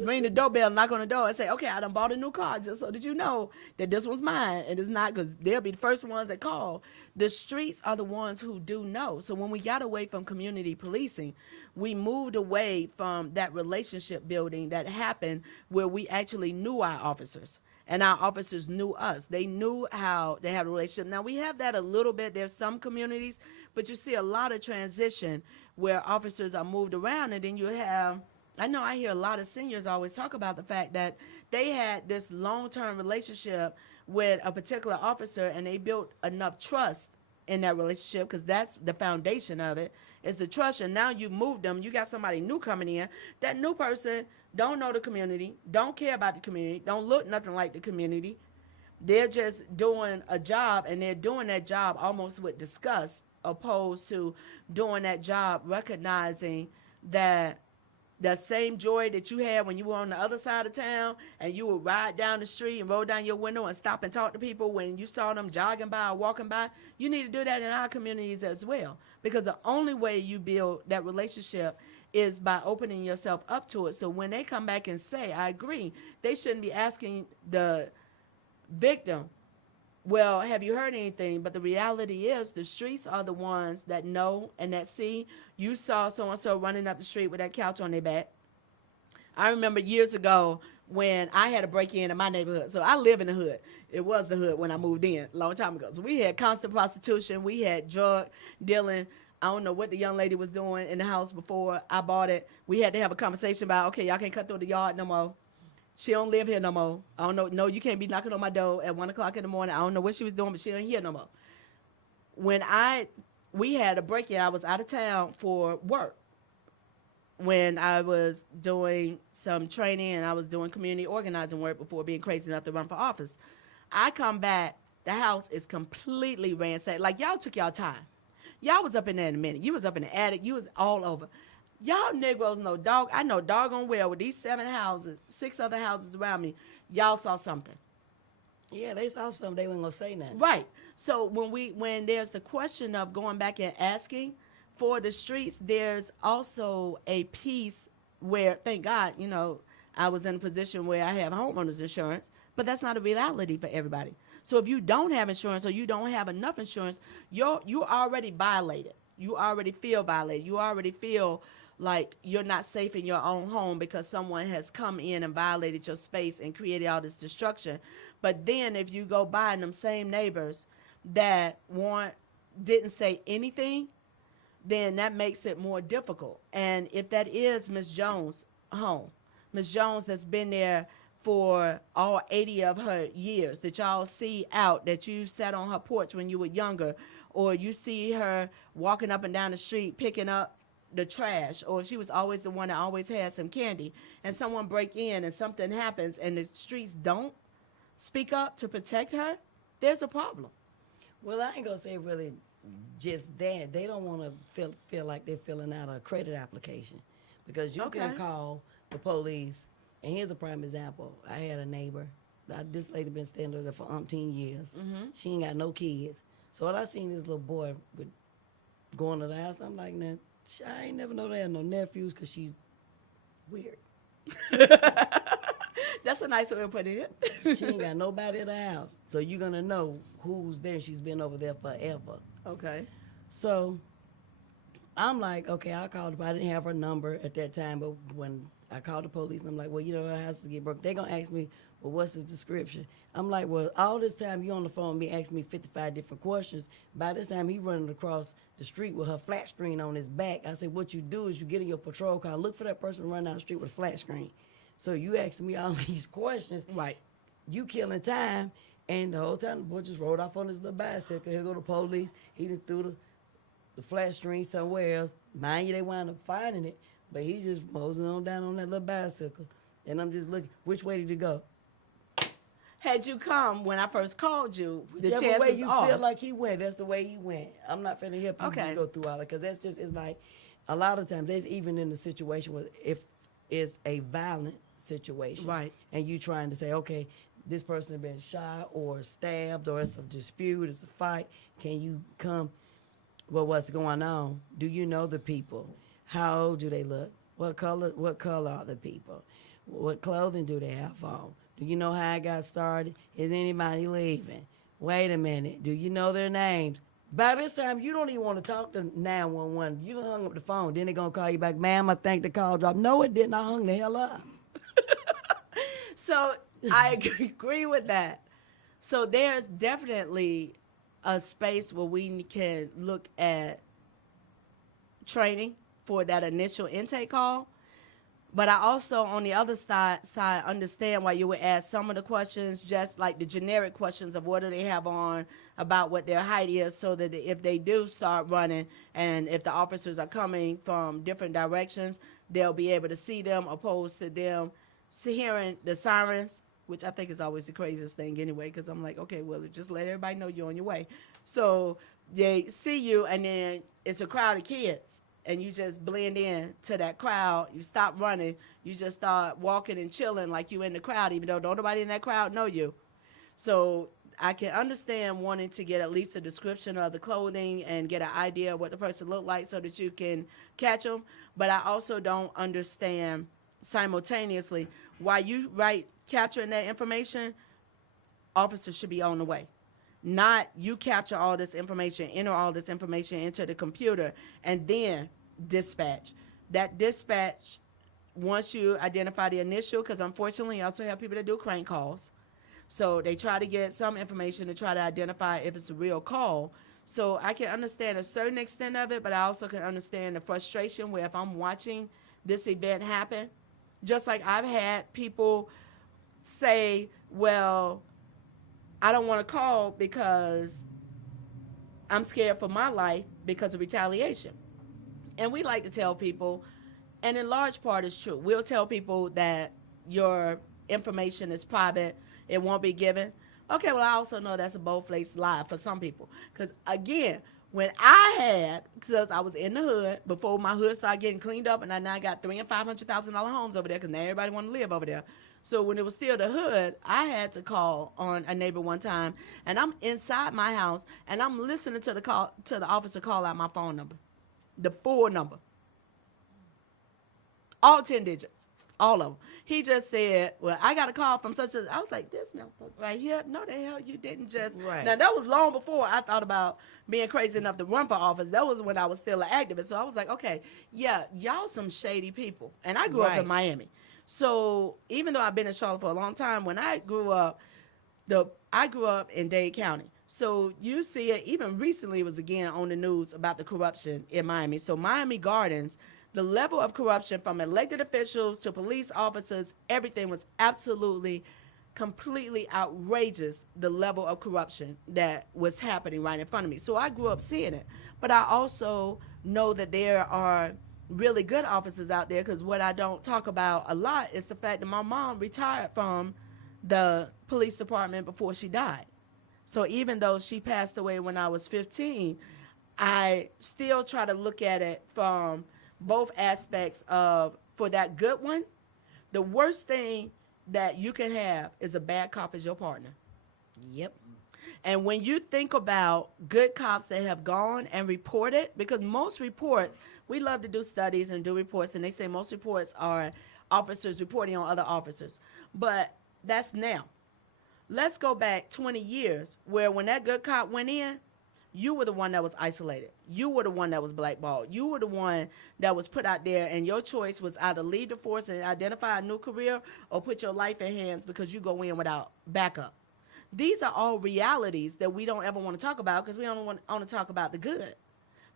ring the doorbell, knock on the door and say, okay, I done bought a new car just so that you know that this one's mine, and it's not, because they'll be the first ones that call. The streets are the ones who do know. So when we got away from community policing, we moved away from that relationship building that happened where we actually knew our officers. And our officers knew us. They knew how they had a relationship. Now, we have that a little bit. There's some communities, but you see a lot of transition where officers are moved around. And then you have, I know I hear a lot of seniors always talk about the fact that they had this long-term relationship with a particular officer, and they built enough trust in that relationship, because that's the foundation of it, is the trust. And now you moved them. You got somebody new coming in. That new person don't know the community, don't care about the community, don't look nothing like the community. They're just doing a job, and they're doing that job almost with disgust, opposed to doing that job recognizing that the same joy that you had when you were on the other side of town and you would ride down the street and roll down your window and stop and talk to people when you saw them jogging by or walking by, you need to do that in our communities as well. Because the only way you build that relationship is by opening yourself up to it. So when they come back and say, I agree, they shouldn't be asking the victim, well, have you heard anything? But the reality is the streets are the ones that know and that see. You saw so-and-so running up the street with that couch on their back. I remember years ago when I had a break-in in my neighborhood. So I live in the hood. It was the hood when I moved in a long time ago. So we had constant prostitution. We had drug dealing. I don't know what the young lady was doing in the house before I bought it. We had to have a conversation about, okay, y'all can't cut through the yard no more. She don't live here no more. I don't know. No, you can't be knocking on my door at 1 o'clock in the morning. I don't know what she was doing, but she ain't here no more. When we had a break-in, I was out of town for work. when I was doing some training and I was doing community organizing work before being crazy enough to run for office. I come back, the house is completely ransacked. Like, y'all took y'all time. Y'all was up in there in a minute. You was up in the attic. You was all over. Y'all Negroes know dog. I know doggone well with these 7 houses, 6 other houses around me, y'all saw something. Yeah, they saw something. They weren't gonna say nothing. Right. So when there's the question of going back and asking for the streets, there's also a piece where, thank God, you know, I was in a position where I have homeowners insurance, but that's not a reality for everybody. So if you don't have insurance or you don't have enough insurance, you already violated. You already feel violated. You already feel like you're not safe in your own home because someone has come in and violated your space and created all this destruction. But then if you go by and them same neighbors that didn't say anything, then that makes it more difficult. And if that is Miss Jones' home, Miss Jones that's been there for all 80 of her years, that y'all see out, that you sat on her porch when you were younger, or you see her walking up and down the street picking up the trash, or she was always the one that always had some candy, and someone break in and something happens and the streets don't speak up to protect her, there's a problem. Well, I ain't gonna say really just that. They don't want to feel like they're filling out a credit application, because you can call the police. And here's a prime example. I had a neighbor. This lady been staying there for umpteen years. Mm-hmm. She ain't got no kids. So when I seen this little boy going to the house, I'm like, nah, I ain't never know they had no nephews because she's weird. That's a nice way of putting it. She ain't got nobody at the house. So you're going to know who's there. She's been over there forever. Okay. So I'm like, okay, I'll call her. I didn't have her number at that time, but when I called the police, and I'm like, well, you know, her house is getting broke. They're going to ask me, well, what's his description? I'm like, well, all this time you on the phone with me asking me 55 different questions. By this time, he running across the street with her flat screen on his back. I said, what you do is you get in your patrol car, look for that person running down the street with a flat screen. So you asking me all these questions. Right. You killing time. And the whole time, the boy just rode off on his little bicycle. Here go the police. He done threw the flat screen somewhere else. Mind you, they wound up finding it. But he just moseying on down on that little bicycle. And I'm just looking, which way did he go? Had you come when I first called you, the Whichever chances way you are. feel like he went, that's the way he went. I'm not finna help you just go through all that, because that's just, it's like, a lot of times, there's even in the situation where if it's a violent situation. Right. And you trying to say, okay, this person has been shot or stabbed, or it's a dispute, it's a fight. Can you come? Well, what's going on? Do you know the people? How old do they look? What color are the people? What clothing do they have on? Do you know how it got started? Is anybody leaving? Wait a minute. Do you know their names? By this time, you don't even want to talk to 911. You done hung up the phone. Then they're going to call you back. Ma'am, I think the call dropped. No, it didn't. I hung the hell up. So I agree with that. So there's definitely a space where we can look at training for that initial intake call. But I also, on the other side, understand why you would ask some of the questions, just like the generic questions of what do they have on, about what their height is, so that if they do start running and if the officers are coming from different directions, they'll be able to see them, opposed to them hearing the sirens, which I think is always the craziest thing anyway, because I'm like, okay, well, just let everybody know you're on your way. So they see you, and then it's a crowd of kids. And you just blend in to that crowd. You stop running. You just start walking and chilling like you in the crowd, even though don't nobody in that crowd know you. So I can understand wanting to get at least a description of the clothing and get an idea of what the person looked like so that you can catch them. But I also don't understand simultaneously why you capturing that information, officers should be on the way. Not you capture all this information, enter all this information into the computer, and then dispatch. That dispatch, once you identify the initial, because unfortunately you also have people that do crank calls. So they try to get some information to try to identify if it's a real call. So I can understand a certain extent of it, but I also can understand the frustration where if I'm watching this event happen, just like I've had people say, well, I don't want to call because I'm scared for my life because of retaliation. And we like to tell people, And in large part, it's true. We'll tell people that your information is private. It won't be given. Okay, well, I also know that's a bold-faced lie for some people. Because, again, because I was in the hood, before my hood started getting cleaned up, and I now got $300,000 and $500,000 homes over there, because now everybody want to live over there. So when it was still the hood, I had to call on a neighbor one time, and I'm inside my house, and I'm listening to the officer call out my phone number, the full number, all 10 digits, all of them. He just said, well, I got a call from such a, I was like, this motherfucker right here, no the hell you didn't just. Right. Now, that was long before I thought about being crazy enough to run for office. That was when I was still an activist. So I was like, okay, yeah, y'all some shady people. And I grew up in Miami. So even though I've been in Charlotte for a long time, when I grew up, I grew up in Dade County. So you see it, even recently it was again on the news about the corruption in Miami. So Miami Gardens, the level of corruption from elected officials to police officers, everything was absolutely, completely outrageous, the level of corruption that was happening right in front of me. So I grew up seeing it. But I also know that there are really good officers out there, because what I don't talk about a lot is the fact that my mom retired from the police department before she died. So even though she passed away when I was 15, I still try to look at it from both aspects of, for that good one, the worst thing that you can have is a bad cop as your partner. Yep. And when you think about good cops that have gone and reported, because most reports, we love to do studies and do reports, and they say most reports are officers reporting on other officers. But that's now. Let's go back 20 years where when that good cop went in, you were the one that was isolated. You were the one that was blackballed. You were the one that was put out there, and your choice was either leave the force and identify a new career or put your life in hands because you go in without backup. These are all realities that we don't ever want to talk about because we only want to talk about the good.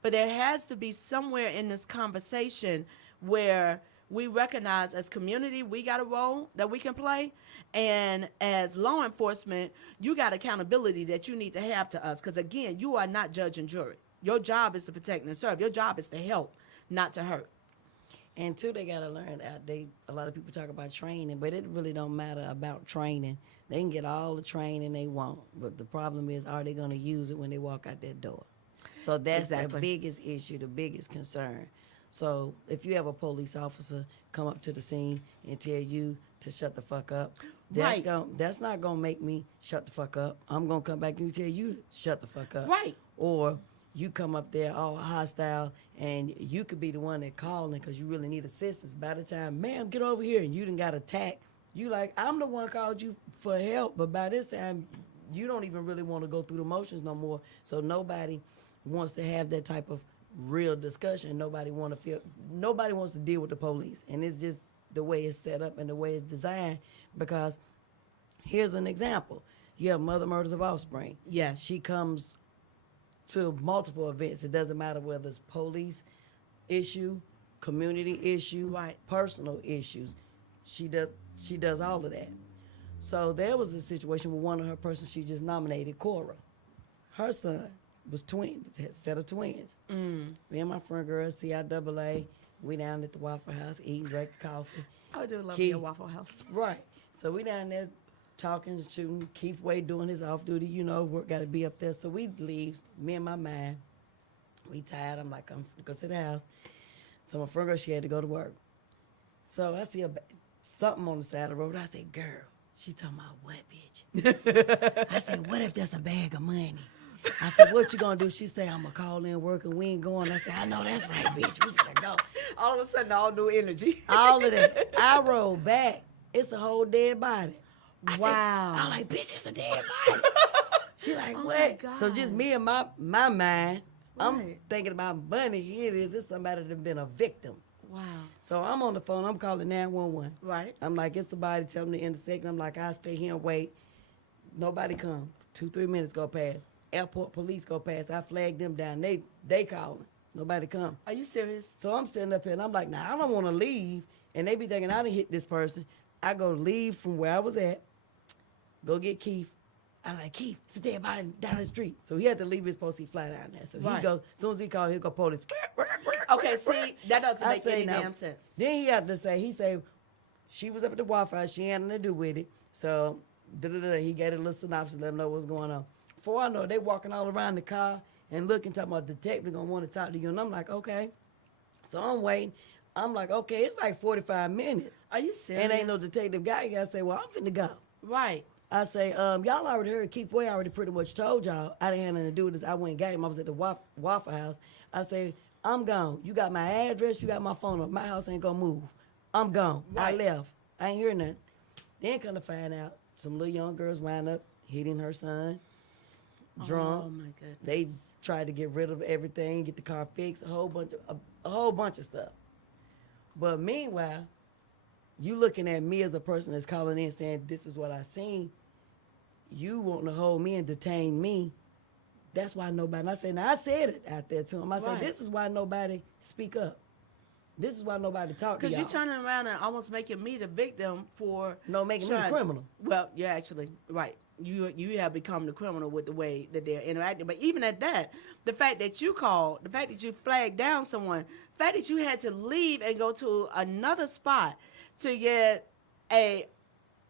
But there has to be somewhere in this conversation where we recognize as community we got a role that we can play, and as law enforcement, you got accountability that you need to have to us. Because again, you are not judge and jury. Your job is to protect and serve. Your job is to help, not to hurt. And two, they gotta learn that a lot of people talk about training, but it really don't matter about training. They can get all the training they want, but the problem is, are they gonna use it when they walk out that door? So that's the biggest issue, the biggest concern. So if you have a police officer come up to the scene and tell you to shut the fuck up, that's not gonna make me shut the fuck up. I'm gonna come back and tell you to shut the fuck up. Right. Or you come up there all hostile, and you could be the one that calling because you really need assistance. By the time, ma'am, get over here, and you done got attacked, you like, I'm the one called you for help, but by this time, you don't even really want to go through the motions no more. So nobody wants to have that type of real discussion. Nobody wants to deal with the police, and it's just the way it's set up and the way it's designed. Because here's an example: you have Mother Murders of Offspring. Yes, she comes to multiple events. It doesn't matter whether it's police issue, community issue, right, personal issues. She does all of that. So there was a situation with one of her persons she just nominated, Cora. Her son was twins, had a set of twins. Me and my friend girl, CIAA, we down at the Waffle House eating, drinking coffee. I do love your Waffle House. Right. So we down there talking, shooting. Keith Wade doing his off duty, work got to be up there. So we leave, me and my man. We tired. I'm like, I'm going to go to the house. So my friend girl, she had to go to work. So I see something on the side of the road. I say, girl. She talking about, what, bitch? I said, what if that's a bag of money? I said, what you gonna do? She said, I'm gonna call in work and we ain't going. I said, I know that's right, bitch. We finna go. All of a sudden, all new energy. All of that. I rolled back. It's a whole dead body. Wow. I'm like, bitch, it's a dead body. She like, oh what? So just me and my mind, right. I'm thinking about money. Here it is. It's somebody that been a victim. Wow. So I'm on the phone. I'm calling 911. Right. I'm like, it's somebody telling me to intersect. I'm like, I'll stay here and wait. Nobody come. 2-3 minutes go past. Airport police go past. I flagged them down. They calling. Nobody come. Are you serious? So I'm sitting up here and I'm like, nah, I don't want to leave. And they be thinking I done hit this person. I go leave from where I was at, go get Keith. I was like, Keith, it's a dead body down the street. So he had to leave his post. He fly down there. So Right. he goes, as soon as he called, he'll go police. Okay, see, that doesn't I make say any now, damn sense. Then he had to say, he said, she was up at the Wi-Fi. She had nothing to do with it. So he gave a little synopsis, let them know what's going on. Before I know it, they walking all around the car and looking, talking about the detective going to want to talk to you. And I'm like, okay. So I'm waiting. I'm like, okay, it's like 45 minutes. Are you serious? And ain't no detective guy. I say, well, I'm finna go. Right. I say, y'all already heard Keith Way already pretty much told y'all I didn't have nothing to do with this. I went and got him. I was at the Waffle House. I say, I'm gone. You got my address. You got my phone number. My house ain't gonna move. I'm gone. Right. I left. I ain't hear nothing. Then come to find out, some little young girls wind up hitting her son, drunk. Oh my goodness. They tried to get rid of everything, get the car fixed, a whole bunch of stuff. But meanwhile, you looking at me as a person that's calling in saying, this is what I seen. You wanting to hold me and detain me. That's why nobody, and I said, now I said it out there to him. I said, Right. this is why nobody speak up. This is why nobody talk to Because y'all. you're turning around and almost making me the victim for No, making me the trying- criminal. Well, you're actually right. You have become the criminal with the way that they're interacting. But even at that, the fact that you called, the fact that you flagged down someone, the fact that you had to leave and go to another spot to get a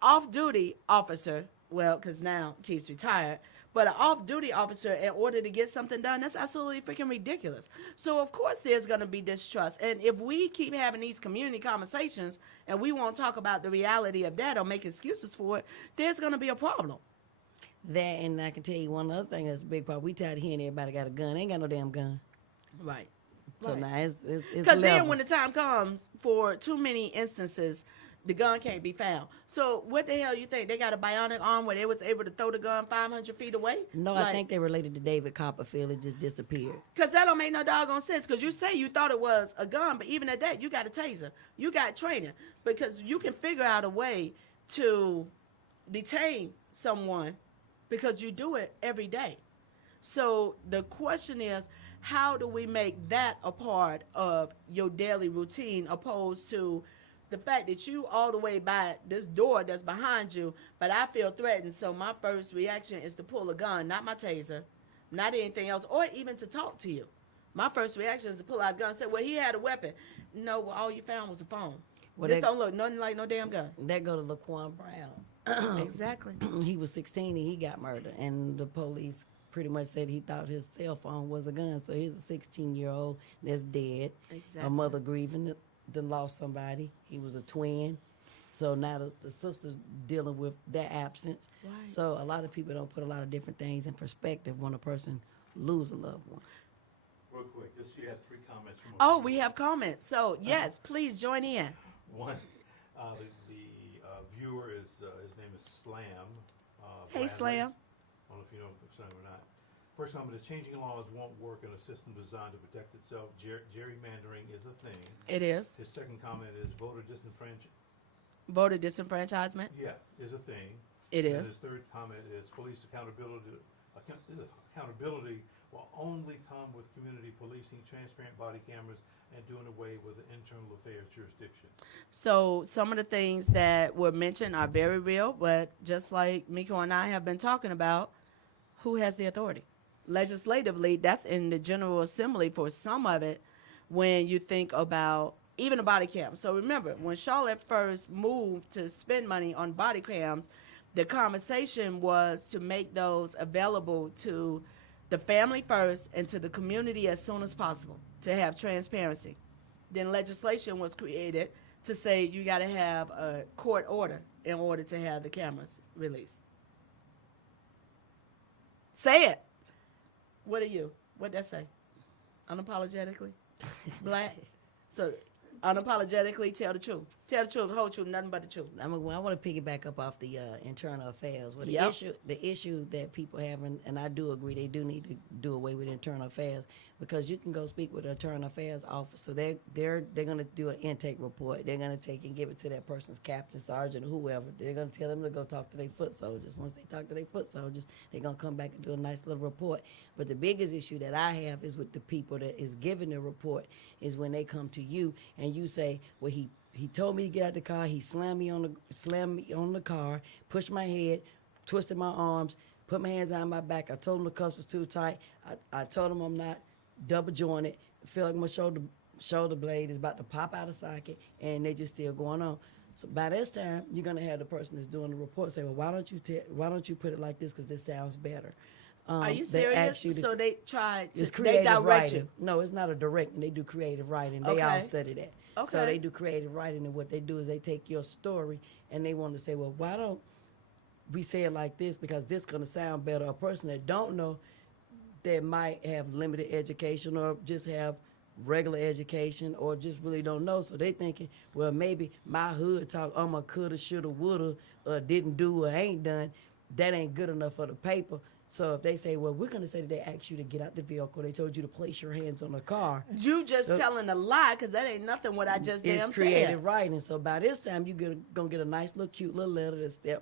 off-duty officer, well, because now Keith's retired, but an off-duty officer in order to get something done, that's absolutely freaking ridiculous. So, of course, there's going to be distrust. And if we keep having these community conversations and we won't talk about the reality of that or make excuses for it, there's going to be a problem. That, and I can tell you one other thing that's a big problem. We tired of hearing everybody got a gun. They ain't got no damn gun. Right. So now it's Because then levels. when the time comes for too many instances, the gun can't be found. So what the hell you think? They got a bionic arm where they was able to throw the gun 500 feet away? No, I think they related to David Copperfield. It just disappeared. Because that don't make no doggone sense. Because you say you thought it was a gun, but even at that, you got a taser. You got training. Because you can figure out a way to detain someone because you do it every day. So the question is, how do we make that a part of your daily routine opposed to the fact that you all the way by this door that's behind you, but I feel threatened, so my first reaction is to pull a gun, not my taser, not anything else, or even to talk to you. My first reaction is to pull out a gun and say, well, he had a weapon. No, well, all you found was a phone. Well, This that- don't look nothing like no damn gun. That go to LaQuan Brown. Exactly. He was 16 and he got murdered, and the police pretty much said he thought his cell phone was a gun. So he's a 16-year-old that's dead. Exactly. A mother grieving that lost somebody. He was a twin. So now the sister's dealing with their absence. Right. So a lot of people don't put a lot of different things in perspective when a person lose a loved one. Real quick, you had 3 comments from. Oh, we have comments. So, yes, please join in. One, the viewer is, his name is Slam. Hey, Bradley. Slam. I don't know if you know Slam or not. First comment is changing laws won't work in a system designed to protect itself. Gerrymandering is a thing. It is. His second comment is voter disenfranchisement. Voter disenfranchisement. Yeah, is a thing. It And is. his third comment is police accountability will only come with community policing, transparent body cameras, and doing away with the internal affairs jurisdiction. So some of the things that were mentioned are very real, but just like Meko and I have been talking about, who has the authority? Legislatively, that's in the General Assembly for some of it when you think about even a body cam. So remember, when Charlotte first moved to spend money on body cams, the conversation was to make those available to the family first and to the community as soon as possible to have transparency. Then legislation was created to say you got to have a court order in order to have the cameras released. Say it. What are you? What'd that say? Unapologetically? Black? So, unapologetically tell the truth. Tell the truth, whole truth, nothing but the truth. I want to piggyback up off the internal affairs. Well, Yep. the issue that people have, and I do agree, they do need to do away with internal affairs because you can go speak with the internal affairs officer. They're going to do an intake report. They're going to take and give it to that person's captain, sergeant, or whoever. They're going to tell them to go talk to their foot soldiers. Once they talk to their foot soldiers, they're going to come back and do a nice little report. But the biggest issue that I have is with the people that is giving the report is when they come to you and you say, well, he told me to get out the car. He slammed me on the car, pushed my head, twisted my arms, put my hands behind my back. I told them the cuffs was too tight. I told them I'm not double jointed. Feel like my shoulder blade is about to pop out of socket, and they just still going on. So by this time, you're gonna have the person that's doing the report say, well, why don't you put it like this, because this sounds better. Are you they ask serious? you So they try it's to, they creative direct writing. you. No, it's not a direct. They do creative writing. They all Okay. study that. So Okay. they do creative writing, and what they do is they take your story and they want to say, well, why don't we say it like this, because this is going to sound better. A person that don't know, that might have limited education or just have regular education or just really don't know. So they thinking, well, maybe my hood talk, I coulda, shoulda, woulda, didn't do or ain't done, that ain't good enough for the paper. So if they say, well, we're going to say that they asked you to get out the vehicle, they told you to place your hands on the car. You just So- telling a lie, because that ain't nothing what I just It's damn creative said. writing. So by this time, you're going to get a nice little cute little letter that's there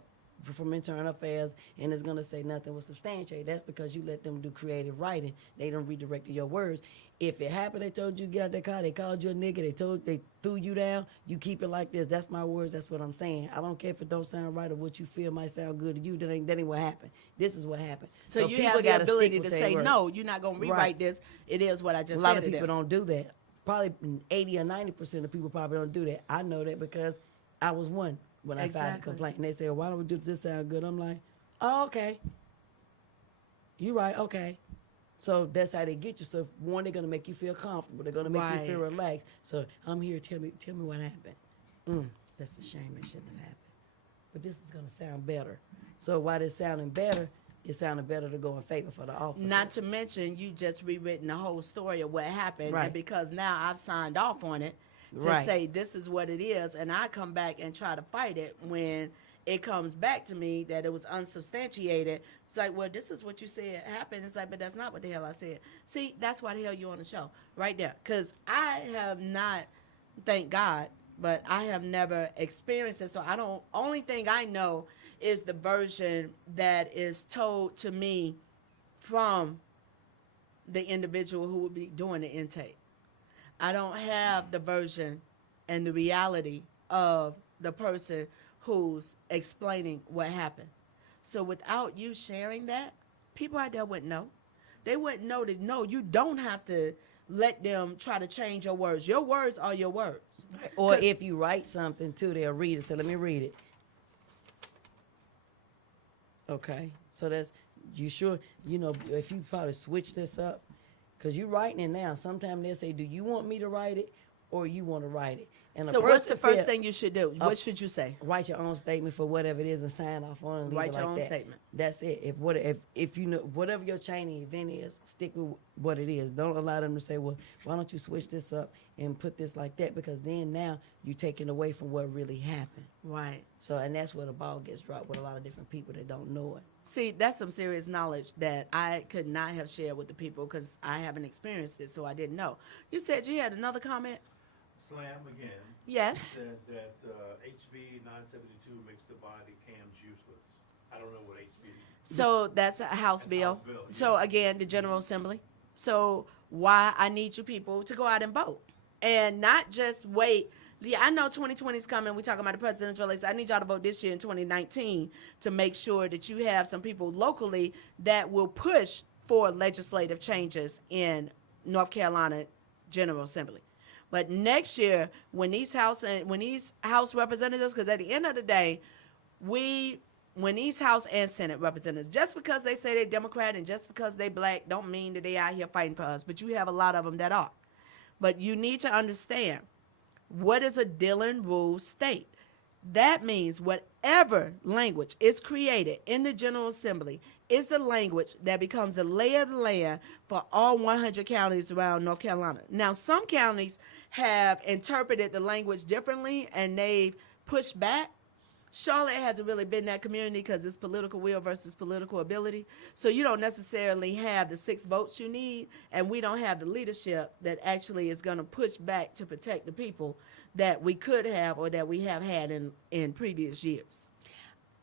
from Internal Affairs, and it's going to say nothing was substantiated. That's because you let them do creative writing. They don't redirect your words. If it happened, they told you to get out that car, they called you a nigga, they threw you down, you keep it like this. That's my words, that's what I'm saying. I don't care if it don't sound right or what you feel might sound good to you. That ain't what happened. This is what happened. So you people have the gotta stick ability with to their say, word. no, you're not going to rewrite Right. this. It is what I just A said. lot of it people is. don't do that. Probably 80 or 90% of people probably don't do that. I know that because I was one when I filed the Exactly. complaint. And they said, why don't we do this? Sound good? I'm like, oh, okay. You right, okay. So that's how they get you. So one, they're gonna make you feel comfortable. They're gonna make you feel Right. relaxed. So I'm here. Tell me what happened. That's a shame. It shouldn't have happened. But this is gonna sound better. So while it's sounding better, it sounded better to go in favor for the officer. Not to mention, you just rewritten the whole story of what happened. Right. And because now I've signed off on it to Right. say this is what it is, and I come back and try to fight it when it comes back to me that it was unsubstantiated. It's like, well, this is what you said happened. It's like, but that's not what the hell I said. See, that's why the hell you on the show right there. Because I have not, thank God, but I have never experienced it. So I don't, only thing I know is the version that is told to me from the individual who would be doing the intake. I don't have the version and the reality of the person who's explaining what happened. So without you sharing that, people out there wouldn't know. They wouldn't know that, no, you don't have to let them try to change your words. Your words are your words. Or if you write something too, they'll read it. So let me read it. Okay. So that's, you sure, if you probably switch this up, because you're writing it now. Sometimes they'll say, do you want me to write it or you want to write it? And So what's the first thing you should do? What should you say? Write your own statement for whatever it is and sign off on it and leave Write it your like own that. statement. That's it. If you know whatever your chain of event is, stick with what it is. Don't allow them to say, well, why don't you switch this up and put this like that? Because then now you're taking away from what really happened. Right. So, and that's where the ball gets dropped with a lot of different people that don't know it. See, that's some serious knowledge that I could not have shared with the people because I haven't experienced it, so I didn't know. You said you had another comment? Slam again. Yes. Said that HB 972 makes the body cams useless. I don't know what HB. So that's a House That's bill. House bill, So yeah. again, the General Assembly. So why I need you people to go out and vote and not just wait. Yeah, I know 2020 is coming. We're talking about the presidential election. I need y'all to vote this year in 2019 to make sure that you have some people locally that will push for legislative changes in North Carolina General Assembly. But next year, when these House representatives, because at the end of the day, when these House and Senate representatives, just because they say they're Democrat and just because they black, don't mean that they out here fighting for us. But you have a lot of them that are. But you need to understand, what is a Dillon Rule state? That means whatever language is created in the General Assembly is the language that becomes the lay of the land for all 100 counties around North Carolina. Now, some counties have interpreted the language differently and they've pushed back. Charlotte hasn't really been that community because it's political will versus political ability. So you don't necessarily have the 6 votes you need, and we don't have the leadership that actually is going to push back to protect the people that we could have or that we have had in previous years.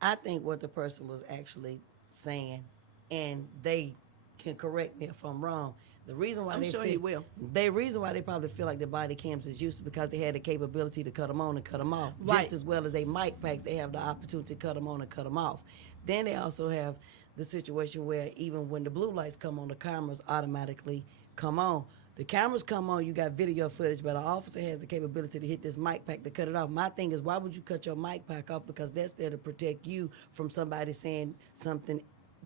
I think what the person was actually saying, and they can correct me if I'm wrong, the reason why I'm sure he will. The reason why they probably feel like the body cams is useless because they had the capability to cut them on and cut them off. Right. Just as well as they mic packs, they have the opportunity to cut them on and cut them off. Then they also have the situation where even when the blue lights come on, the cameras automatically come on. The cameras come on, you got video footage, but an officer has the capability to hit this mic pack to cut it off. My thing is, why would you cut your mic pack off? Because that's there to protect you from somebody saying something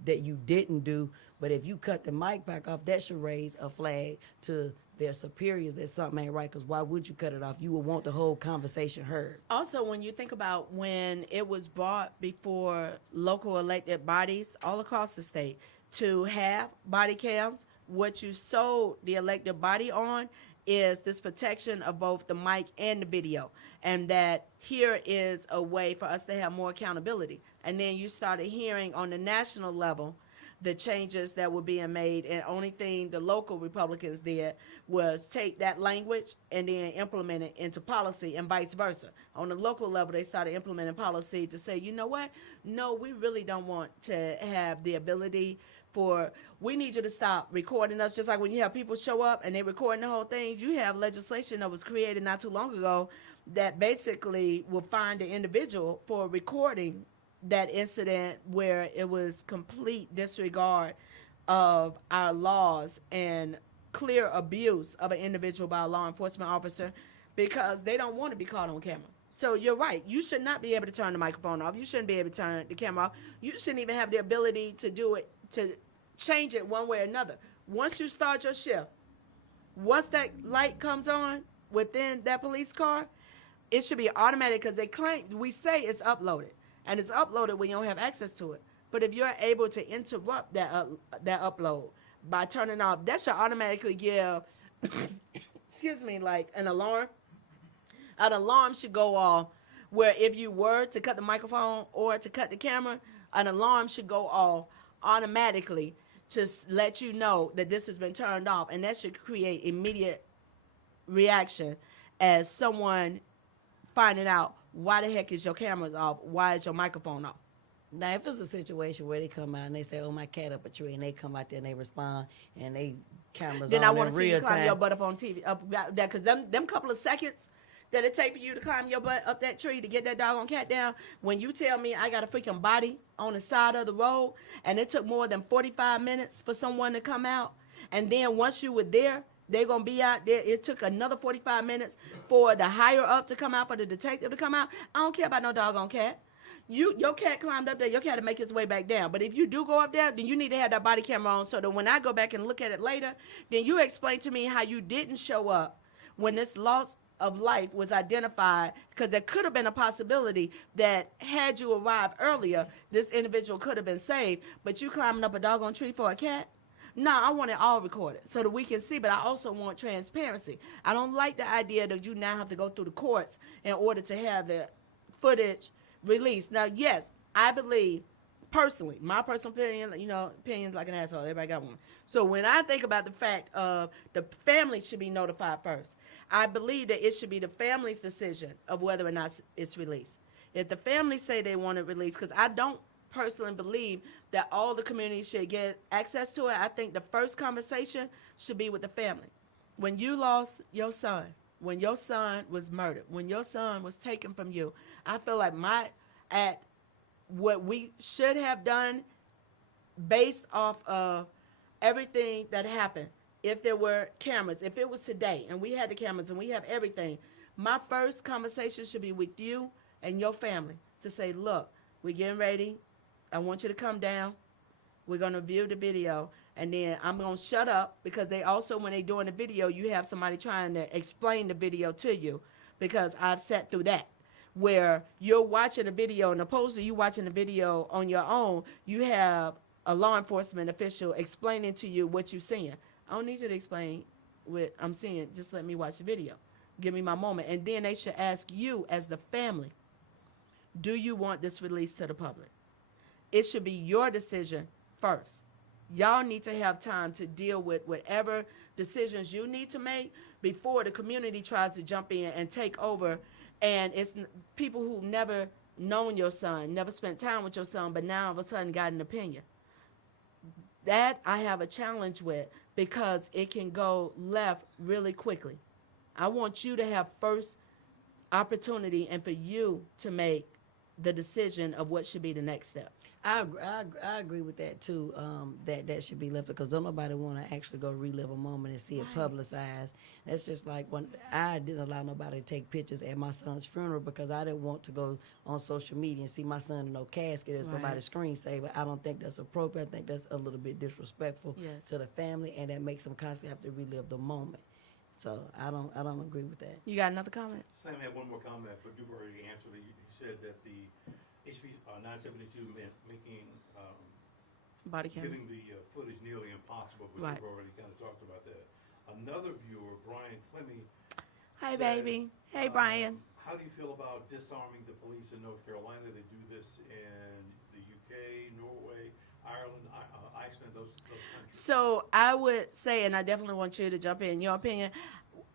that you didn't do. But if you cut the mic pack off, that should raise a flag to their superiors that something ain't right, because why would you cut it off? You would want the whole conversation heard. Also, when you think about when it was brought before local elected bodies all across the state to have body cams, what you sold the elected body on is this protection of both the mic and the video, and that here is a way for us to have more accountability. And then you started hearing on the national level the changes that were being made, and only thing the local Republicans did was take that language and then implement it into policy, and vice versa. On the local level, they started implementing policy to say, you know what? No, we really don't want to have the ability for, we need you to stop recording us. Just like when you have people show up and they recording the whole thing, you have legislation that was created not too long ago that basically will fine the individual for recording that incident where it was complete disregard of our laws and clear abuse of an individual by a law enforcement officer, because they don't want to be caught on camera. So you're right. You should not be able to turn the microphone off. You shouldn't be able to turn the camera off. You shouldn't even have the ability to do it, to change it one way or another. Once you start your shift, once that light comes on within that police car, it should be automatic, because they claim, we say it's uploaded. And it's uploaded when you don't have access to it. But if you're able to interrupt that upload by turning off, that should automatically give, excuse me, like an alarm. An alarm should go off where if you were to cut the microphone or to cut the camera, an alarm should go off automatically to let you know that this has been turned off. And that should create immediate reaction as someone finding out, why the heck is your cameras off? Why is your microphone off? Now, if it's a situation where they come out and they say, oh, my cat up a tree, and they come out there and they respond, and they cameras then on I want in to see you real climb time. your butt up on TV. Because them couple of seconds that it take for you to climb your butt up that tree to get that doggone cat down, when you tell me I got a freaking body on the side of the road, and it took more than 45 minutes for someone to come out, and then once you were there, they're going to be out there. It took another 45 minutes for the higher up to come out, for the detective to come out. I don't care about no doggone cat. Your cat climbed up there. Your cat will make its way back down. But if you do go up there, then you need to have that body camera on, so that when I go back and look at it later, then you explain to me how you didn't show up when this loss of life was identified, because there could have been a possibility that had you arrived earlier, this individual could have been saved, but you climbing up a doggone tree for a cat? No, I want it all recorded so that we can see, but I also want transparency. I don't like the idea that you now have to go through the courts in order to have the footage released. Now, yes, I believe, personally, my personal opinion, opinion's like an asshole. Everybody got one. So when I think about the fact of the family should be notified first, I believe that it should be the family's decision of whether or not it's released. If the family say they want it released, because I don't personally believe that all the community should get access to it. I think the first conversation should be with the family. When you lost your son, when your son was murdered, when your son was taken from you, I feel like what we should have done based off of everything that happened, if there were cameras, if it was today and we had the cameras and we have everything, my first conversation should be with you and your family to say, look, we're getting ready. I want you to come down. We're going to view the video, and then I'm going to shut up, because they also, when they're doing the video, you have somebody trying to explain the video to you, because I've sat through that, where you're watching a video, and opposed to you watching the video on your own, you have a law enforcement official explaining to you what you're seeing. I don't need you to explain what I'm seeing. Just let me watch the video. Give me my moment. And then they should ask you as the family, do you want this released to the public? It should be your decision first. Y'all need to have time to deal with whatever decisions you need to make before the community tries to jump in and take over. And it's people who've never known your son, never spent time with your son, but now all of a sudden got an opinion. That I have a challenge with, because it can go left really quickly. I want you to have first opportunity and for you to make the decision of what should be the next step. I agree with that too. That should be left because don't nobody want to actually go relive a moment and see it Right. publicized. That's just like when I didn't allow nobody to take pictures at my son's funeral because I didn't want to go on social media and see my son in no casket as Right. somebody's screensaver. I don't think that's appropriate. I think that's a little bit disrespectful Yes. to the family, and that makes them constantly have to relive the moment. So I don't agree with that. You got another comment? Sam had one more comment, but you've already answered it. You said that the HB 972 meant making, Body cameras. getting the footage nearly impossible, but Right. you've already kind of talked about that. Another viewer, Brian Clemmy. Hi, said, baby. Hey, Brian. How do you feel about disarming the police in North Carolina? They do this in the UK, Norway, Ireland, Iceland, those countries. So I would say, and I definitely want you to jump in your opinion.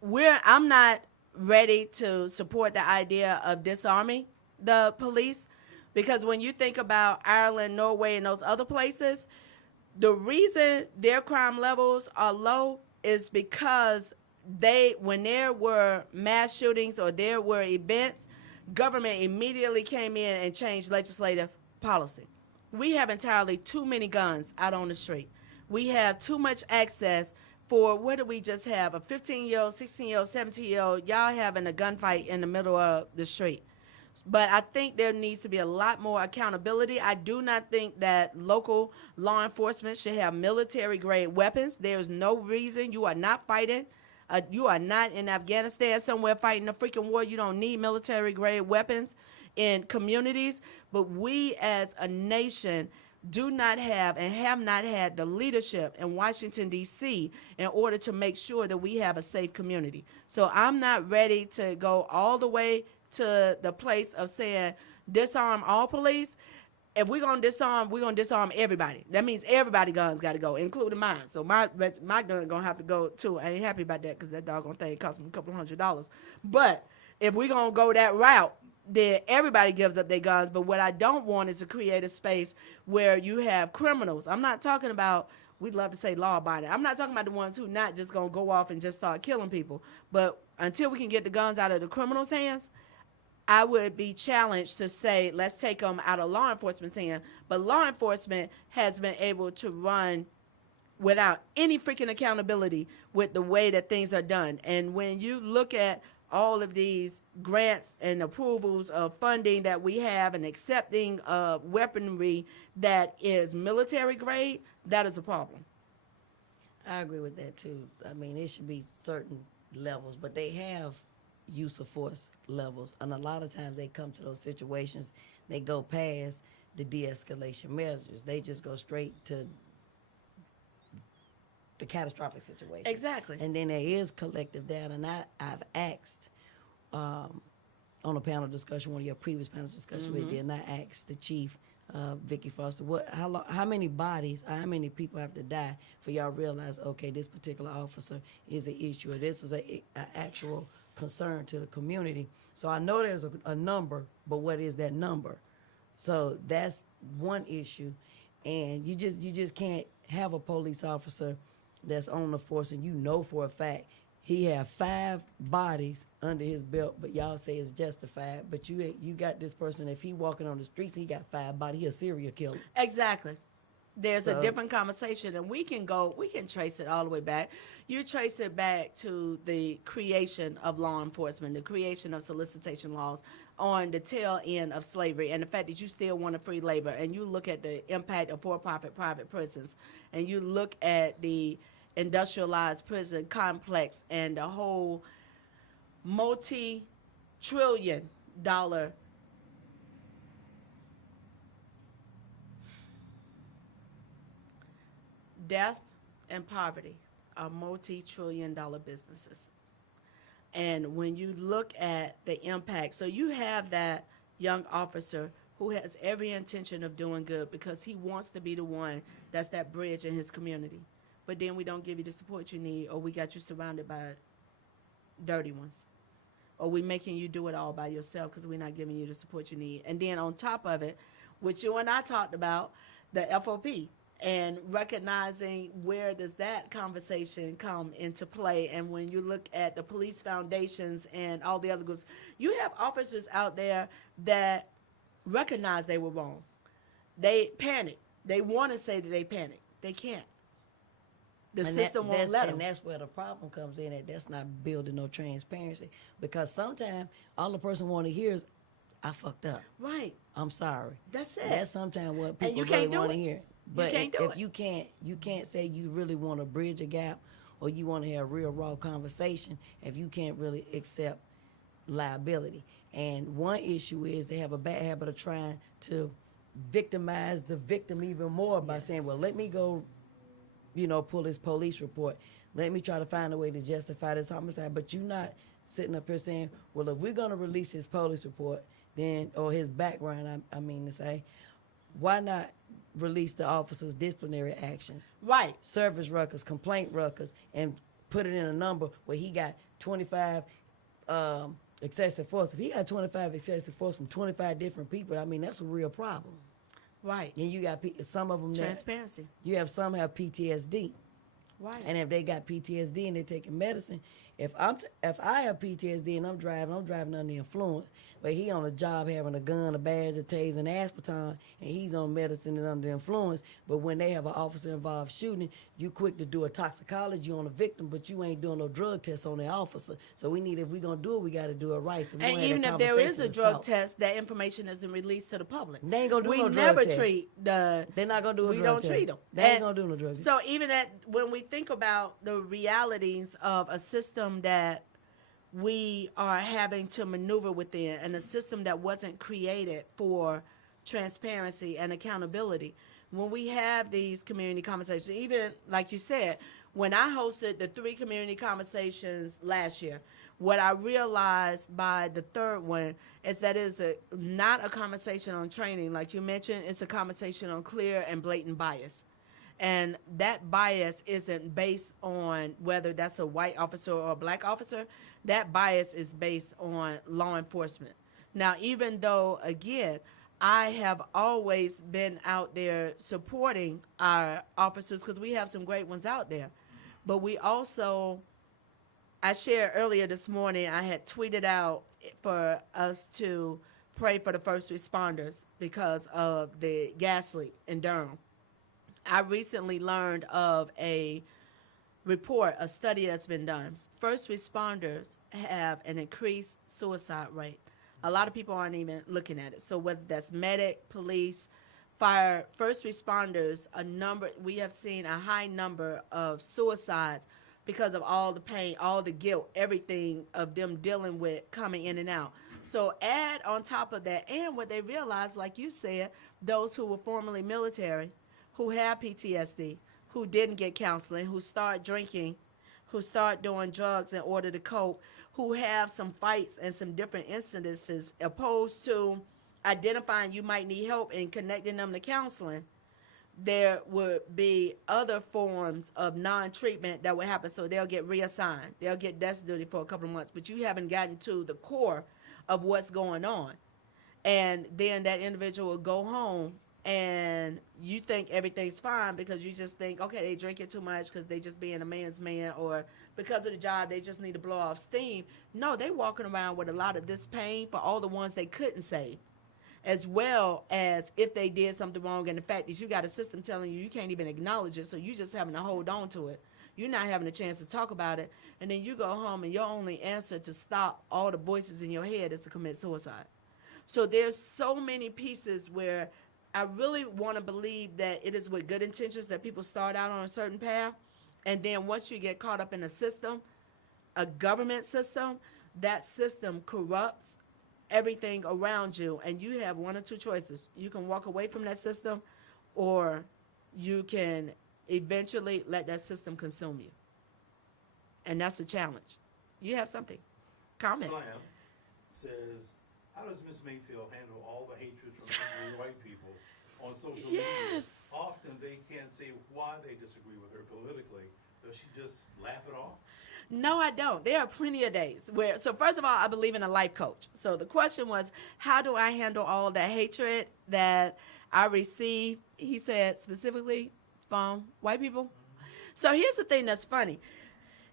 I'm not ready to support the idea of disarming the police because when you think about Ireland, Norway, and those other places, the reason their crime levels are low is because when there were mass shootings or there were events, government immediately came in and changed legislative policy. We have entirely too many guns out on the street. We have too much access for, what do we just have? A 15-year-old, 16-year-old, 17-year-old, y'all having a gunfight in the middle of the street. But I think there needs to be a lot more accountability. I do not think that local law enforcement should have military-grade weapons. There's no reason. You are not fighting. You are not in Afghanistan somewhere fighting a freaking war. You don't need military-grade weapons in communities. But we as a nation do not have and have not had the leadership in Washington, D.C. in order to make sure that we have a safe community. So I'm not ready to go all the way to the place of saying disarm all police. If we're going to disarm everybody. That means everybody's guns got to go, including mine. So my gun going to have to go too. I ain't happy about that because that doggone thing cost me a couple $100. But if we're going to go that route, then everybody gives up their guns. But what I don't want is to create a space where you have criminals. I'm not talking about, we'd love to say law-abiding. I'm not talking about the ones who not just going to go off and just start killing people. But until we can get the guns out of the criminals' hands, I would be challenged to say, let's take them out of law enforcement's hand. But law enforcement has been able to run without any freaking accountability with the way that things are done. And when you look at all of these grants and approvals of funding that we have and accepting of weaponry that is military grade, that is a problem. I agree with that too. I mean, it should be certain levels, but they have use of force levels, and a lot of times they come to those situations, they go past the de-escalation measures. They just go straight to the catastrophic situation. Exactly. And then there is collective data, and I've asked on a panel discussion, one of your previous panel discussions we did, and I asked the chief, Vicky Foster, how many people have to die for y'all realize, okay, this particular officer is an issue, or this is a actual concern to the community. So I know there's a number, but what is that number? So that's one issue, and you just can't have a police officer that's on the force and you know for a fact he have 5 bodies under his belt, but y'all say it's justified. But you got this person, if he walking on the streets, he got 5 bodies, he a serial killer. Exactly. There's a So- different conversation, and we can trace it all the way back. You trace it back to the creation of law enforcement, the creation of solicitation laws on the tail end of slavery, and the fact that you still want to free labor, and you look at the impact of for-profit private prisons, and you look at the industrialized prison complex and the whole multi-trillion-dollar death and poverty are multi-trillion-dollar businesses. And when you look at the impact, so you have that young officer who has every intention of doing good because he wants to be the one that's that bridge in his community. But then we don't give you the support you need, or we got you surrounded by dirty ones. Or we making you do it all by yourself because we're not giving you the support you need. And then on top of it, which you and I talked about, the FOP, and recognizing where does that conversation come into play. And when you look at the police foundations and all the other groups, you have officers out there that recognize they were wrong. They panic. They want to say that they panic. They can't. The system won't let them. And that's where the problem comes in. That's not building no transparency. Because sometimes all the person want to hear is, I fucked up. Right. I'm sorry. That's it. That's sometimes what And you people really can't do want to it. hear. But can't do if it. you can't say you really want to bridge a gap or you want to have real raw conversation if you can't really accept liability. And one issue is they have a bad habit of trying to victimize the victim even more by saying, well, let me go, pull this police report. Let me try to find a way to justify this homicide. But you're not sitting up here saying, well, if we're going to release his police report, then, or his background, I mean to say, why not release the officer's disciplinary actions? Right. Service records, complaint records, and put it in a number where he got 25 excessive force. If he got 25 excessive force from 25 different people, I mean, that's a real problem. Right. And you got some of them Transparency. You have some have PTSD. Right. And if they got PTSD and they're taking medicine, if I have PTSD and I'm driving under the influence, but he on a job having a gun, a badge, a taser, and aspartame, and he's on medicine and under influence, but when they have an officer-involved shooting, you quick to do a toxicology on the victim, but you ain't doing no drug test on the officer. So if we're going to do it, we got to do it right. So and even if there is a drug test, that information isn't released to the public. They ain't going to do no drug never test. They're not going to do a we drug don't test. treat them. They ain't going to do no drug test. So even when we think about the realities of a system that we are having to maneuver within, and a system that wasn't created for transparency and accountability, when we have these community conversations, even like you said, when I hosted the 3 community conversations last year, what I realized by the third one is that it's not a conversation on training. Like you mentioned, it's a conversation on clear and blatant bias. And that bias isn't based on whether that's a white officer or a black officer. That bias is based on law enforcement. Now, even though, again, I have always been out there supporting our officers because we have some great ones out there. But we also, I shared earlier this morning, I had tweeted out for us to pray for the first responders because of the gas leak in Durham. I recently learned of a report, a study that's been done. First responders have an increased suicide rate. A lot of people aren't even looking at it. So whether that's medic, police, fire, first responders, we have seen a high number of suicides because of all the pain, all the guilt, everything of them dealing with coming in and out. So add on top of that, and what they realize, like you said, those who were formerly military, who have PTSD, who didn't get counseling, who start drinking, who start doing drugs in order to cope, who have some fights and some different incidences, opposed to identifying you might need help and connecting them to counseling, there would be other forms of non-treatment that would happen. So they'll get reassigned. They'll get desk duty for a couple of months, but you haven't gotten to the core of what's going on. And then that individual will go home and you think everything's fine because you just think, okay, they drinking too much because they just being a man's man, or because of the job they just need to blow off steam. No, they walking around with a lot of this pain for all the ones they couldn't save, as well as if they did something wrong, and the fact that you got a system telling you can't even acknowledge it, so you just having to hold on to it. You're not having a chance to talk about it, and then you go home and your only answer to stop all the voices in your head is to commit suicide. So there's so many pieces where I really want to believe that it is with good intentions that people start out on a certain path, and then once you get caught up in a system, a government system, that system corrupts everything around you, and you have one or two choices. You can walk away from that system, or you can eventually let that system consume you. And that's a challenge. You have something. Comment. Slam says, how does Ms. Mayfield handle all the hatred from angry white people on social media? Often they can't say why they disagree with her politically. Does she just laugh it off? No, I don't. There are plenty of days where, so first of all, I believe in a life coach. So the question was, how do I handle all that hatred that I receive, he said, specifically from white people? So here's the thing that's funny.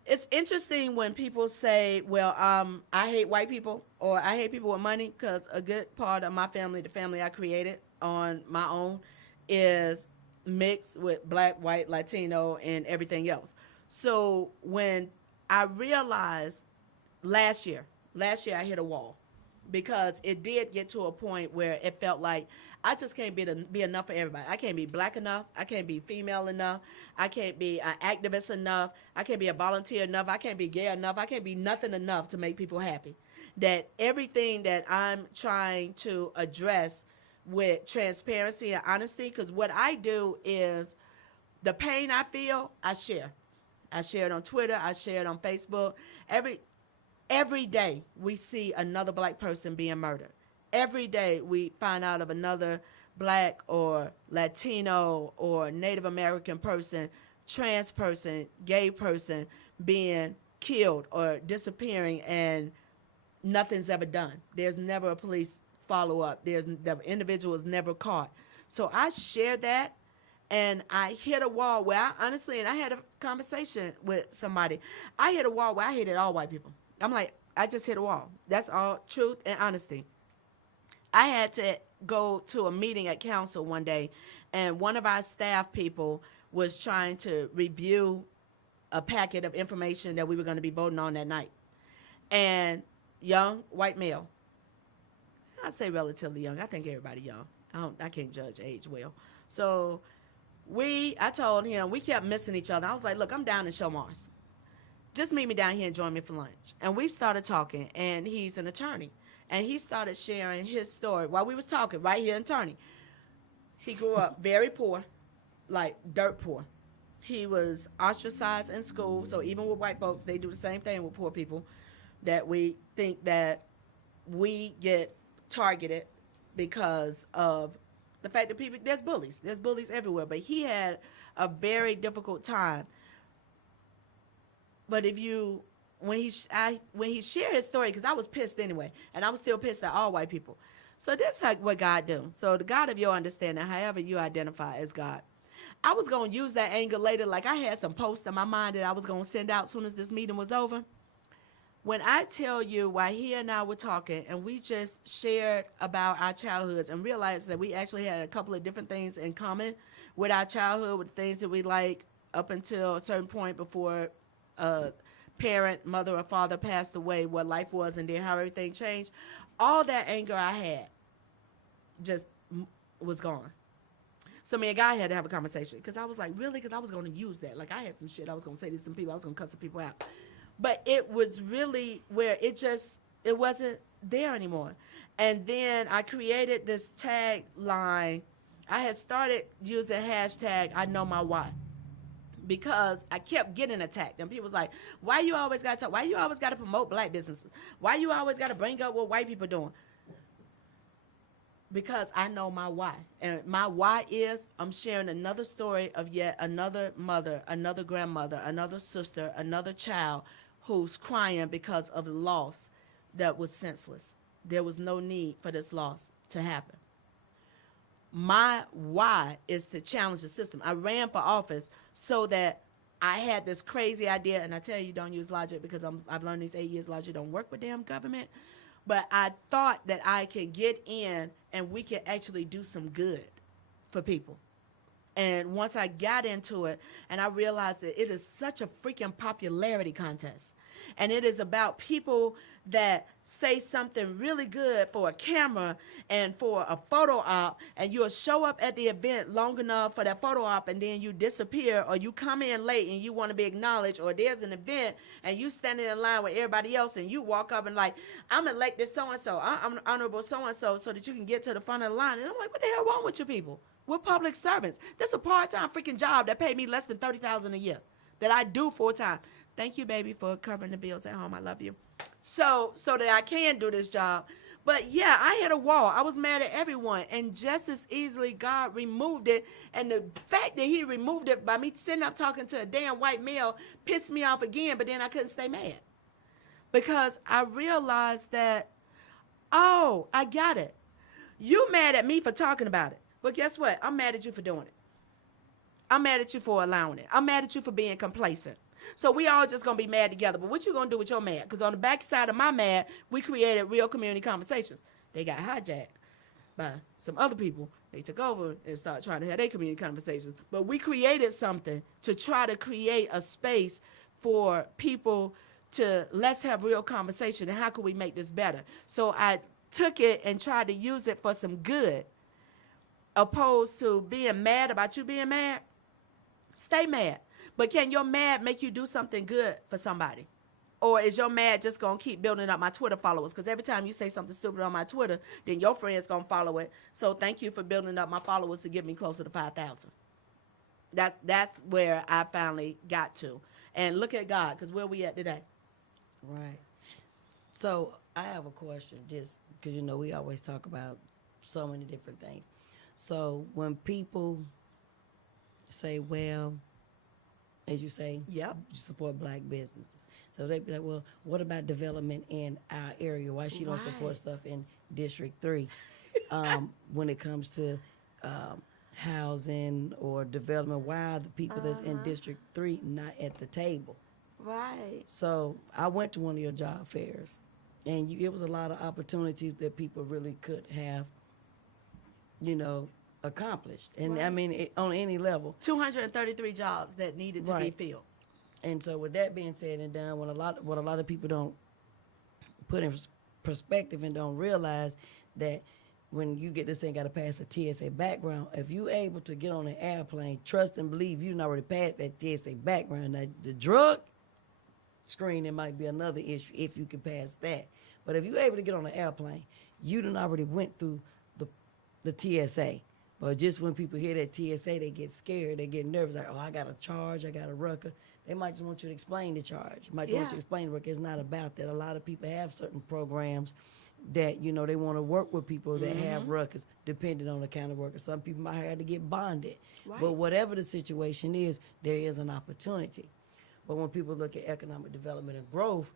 it's interesting when people say, well, I hate white people or I hate people with money, because a good part of my family, the family I created on my own, is mixed with black, white, Latino, and everything else. So when I realized last year I hit a wall, because it did get to a point where it felt like I just can't be enough for everybody. I can't be black enough. I can't be female enough. I can't be an activist enough. I can't be a volunteer enough. I can't be gay enough. I can't be nothing enough to make people happy. That everything that I'm trying to address with transparency and honesty, because what I do is the pain I feel, I share. I share it on Twitter. I share it on Facebook. Every day we see another black person being murdered. Every day we find out of another black or Latino or Native American person, trans person, gay person being killed or disappearing, and nothing's ever done. There's never a police follow-up. The individual is never caught. So I share that, and I hit a wall where I honestly, and I had a conversation with somebody, I hit a wall where I hated all white people. I'm like, I just hit a wall. That's all truth and honesty. I had to go to a meeting at council one day, and one of our staff people was trying to review a packet of information that we were going to be voting on that night. And young white male, I say relatively young. I think everybody young. I can't judge age well. So I told him, we kept missing each other. I was like, look, I'm down in Show Mars. Just meet me down here and join me for lunch. And we started talking, and he's an attorney. And he started sharing his story while we was talking right here in Turney. He grew up very poor, like dirt poor. He was ostracized in school, so even with white folks, they do the same thing with poor people, that we think that we get targeted because of the fact that there's bullies everywhere. But he had a very difficult time. But when he shared his story, because I was pissed anyway, and I was still pissed at all white people. So this is what God do. So the God of your understanding, however you identify as God. I was going to use that anger later. Like, I had some posts in my mind that I was going to send out as soon as this meeting was over. When I tell you, while he and I were talking, and we just shared about our childhoods and realized that we actually had a couple of different things in common with our childhood, with things that we like up until a certain point before parent, mother, or father passed away, what life was, and then how everything changed. All that anger I had just was gone. So me and Guy had to have a conversation, because I was like, really? Because I was going to use that. Like, I had some shit I was going to say to some people. I was going to cut some people out. But it was really where it wasn't there anymore. And then I created this tagline. I had started using hashtag I know my why, because I kept getting attacked. And people was like, why you always got to talk? Why you always got to promote black businesses? Why you always got to bring up what white people doing? Because I know my why. And my why is I'm sharing another story of yet another mother, another grandmother, another sister, another child who's crying because of a loss that was senseless. There was no need for this loss to happen. My why is to challenge the system. I ran for office so that I had this crazy idea, and I tell you, don't use logic, because I've learned these 8 years logic don't work with damn government. But I thought that I could get in and we could actually do some good for people. And once I got into it, and I realized that it is such a freaking popularity contest. And it is about people that say something really good for a camera and for a photo op, and you'll show up at the event long enough for that photo op, and then you disappear, or you come in late and you want to be acknowledged, or there's an event and you standing in line with everybody else and you walk up and like, I'm elected so-and-so, I'm honorable so-and-so, so that you can get to the front of the line. And I'm like, what the hell wrong with you people? We're public servants. This is a part-time freaking job that paid me less than $30,000 a year that I do full-time. Thank you, baby, for covering the bills at home. I love you. So that I can do this job. But yeah, I hit a wall. I was mad at everyone. And just as easily, God removed it. And the fact that he removed it by me sitting up talking to a damn white male pissed me off again. But then I couldn't stay mad. Because I realized that, oh, I got it. You mad at me for talking about it. But guess what? I'm mad at you for doing it. I'm mad at you for allowing it. I'm mad at you for being complacent. So we all just gonna be mad together. But what you gonna do with your mad? Because on the back side of my mad, we created real community conversations. They got hijacked by some other people. They took over and started trying to have their community conversations. But we created something to try to create a space for people to let's have real conversation and how can we make this better. So I took it and tried to use it for some good, opposed to being mad about you being mad. Stay mad. But can your mad make you do something good for somebody? Or is your mad just going to keep building up my Twitter followers? Because every time you say something stupid on my Twitter, then your friends going to follow it. So thank you for building up my followers to get me closer to 5,000. That's where I finally got to. And look at God, because where we at today? Right. So I have a question, just because, you know, we always talk about so many different things. So when people say, well, as you say, Yep. you support black businesses. So they be like, well, what about development in our area? Why she don't support Right. stuff in District 3 when it comes to housing or development? Why are the people that's in District 3 not at the table? Right. So I went to one of your job fairs, and it was a lot of opportunities that people really could have, you know, accomplished. And I Right. mean, on any level. 233 jobs that needed to Right. be filled. And so with that being said and done, what a lot of people don't put in perspective and don't realize that when you get this thing, got to pass a TSA background. If you able to get on an airplane, trust and believe you done already passed that TSA background. Now, the drug screening might be another issue if you can pass that. But if you able to get on an airplane, you done already went through the TSA. But just when people hear that TSA, they get scared, they get nervous, like, oh, I got a charge, I got a rucker. They might just want you to explain the charge. Might just want you to Yeah. explain the rucker. It's not about that. A lot of people have certain programs that, you know, they want to work with people that have ruckers, depending on the kind of worker. Some people might have to get bonded. Right. But whatever the situation is, there is an opportunity. But when people look at economic development and growth,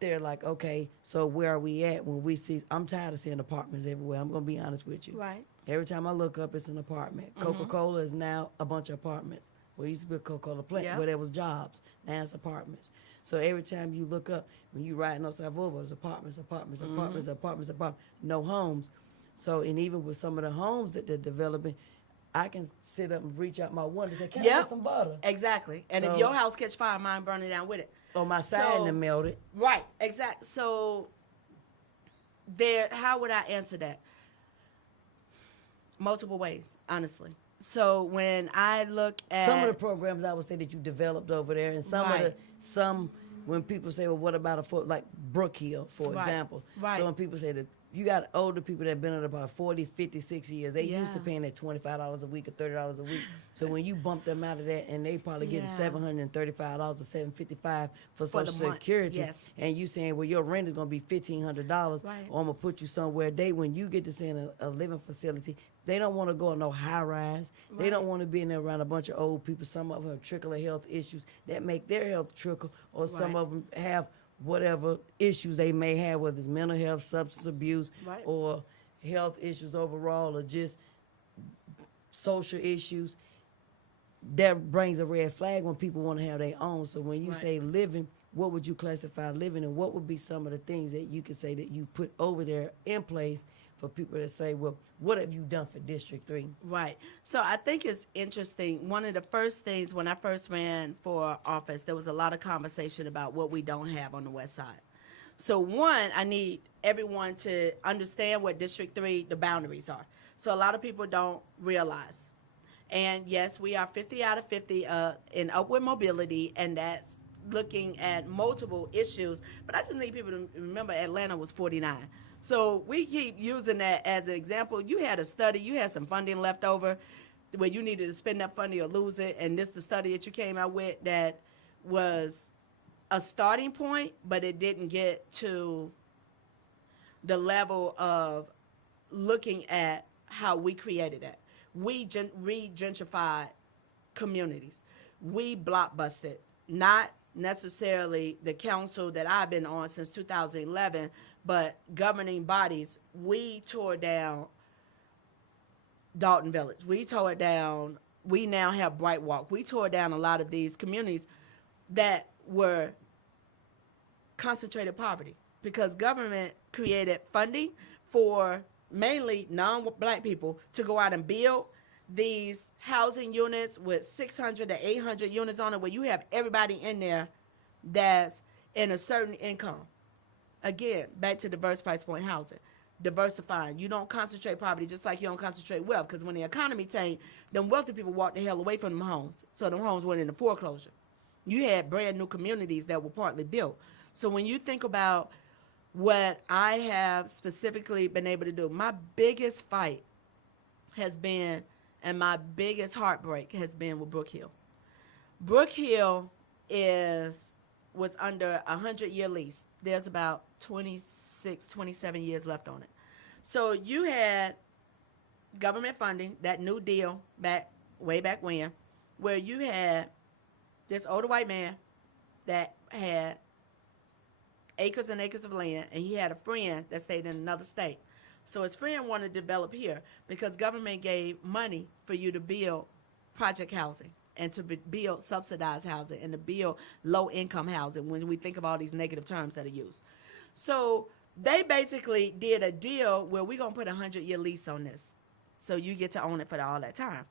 they're like, okay, so where are we at when we see, I'm tired of seeing apartments everywhere. I'm going to be honest with you. Right. Every time I look up, it's an apartment. Coca-Cola is now a bunch of apartments. Well, it used to be a Coca-Cola plant, Yeah. where there was jobs. Now it's apartments. So every time you look up, when you riding on South Boulevard, it's apartments, no homes. So, and even with some of the homes that they're developing, I can sit up and reach out my window and say, can I Yep. get some butter? Exactly. And if So- your house catch fire, mine burning down with it. Or my siding So- and melted. Right, exactly. So how would I answer that? Multiple ways, honestly. So when I look at Some of the programs I would say that you developed over there, and Right. when people say, well, what about like Brookhill, for Right. example. Right. So when people say that you got older people that have been there about 40, 50, 60 years, they used to Yeah. paying that $25 a week or $30 a week. So when you bump them out of that and they probably getting Yeah. $735 or $755 for For the Social month, Security, yes. and you saying, well, your rent is going to be $1,500, Right. or I'm going to put you somewhere. When you get to see a living facility, they don't want to go in no high rise. They don't Right. want to be in there around a bunch of old people. Some of them have trickle health issues that make their health trickle, or some Right. of them have whatever issues they may have, whether it's mental health, substance abuse, Right. or health issues overall, or just social issues. That brings a red flag when people want to have their own. So when you Right. say living, what would you classify living, and what would be some of the things that you could say that you put over there in place for people that say, well, what have you done for District 3? Right. So I think it's interesting. One of the first things when I first ran for office, there was a lot of conversation about what we don't have on the West Side. So one, I need everyone to understand what District 3, the boundaries are. So a lot of people don't realize. And yes, we are 50 out of 50 in upward mobility, and that's looking at multiple issues. But I just need people to remember Atlanta was 49. So we keep using that as an example. You had a study, you had some funding left over where you needed to spend that funding or lose it, and this the study that you came out with that was a starting point, but it didn't get to the level of looking at how we created that. We re-gentrified communities. We blockbusted, not necessarily the council that I've been on since 2011, but governing bodies. We tore down Dalton Village. We tore it down. We now have Bright Walk. We tore down a lot of these communities that were concentrated poverty because government created funding for mainly non-black people to go out and build these housing units with 600 to 800 units on it where you have everybody in there that's in a certain income. Again, back to diverse price point housing. Diversifying. You don't concentrate poverty just like you don't concentrate wealth because when the economy tanked, them wealthy people walked the hell away from them homes. So them homes went into foreclosure. You had brand new communities that were partly built. So when you think about what I have specifically been able to do, my biggest fight has been, and my biggest heartbreak has been with Brook Hill. Brook Hill was under a 100-year lease. There's about 26, 27 years left on it. So you had government funding, that New Deal way back when, where you had this older white man that had acres and acres of land, and he had a friend that stayed in another state. So his friend wanted to develop here because government gave money for you to build project housing and to build subsidized housing and to build low-income housing when we think of all these negative terms that are used. So they basically did a deal where we're going to put a 100-year lease on this. So you get to own it for all that time.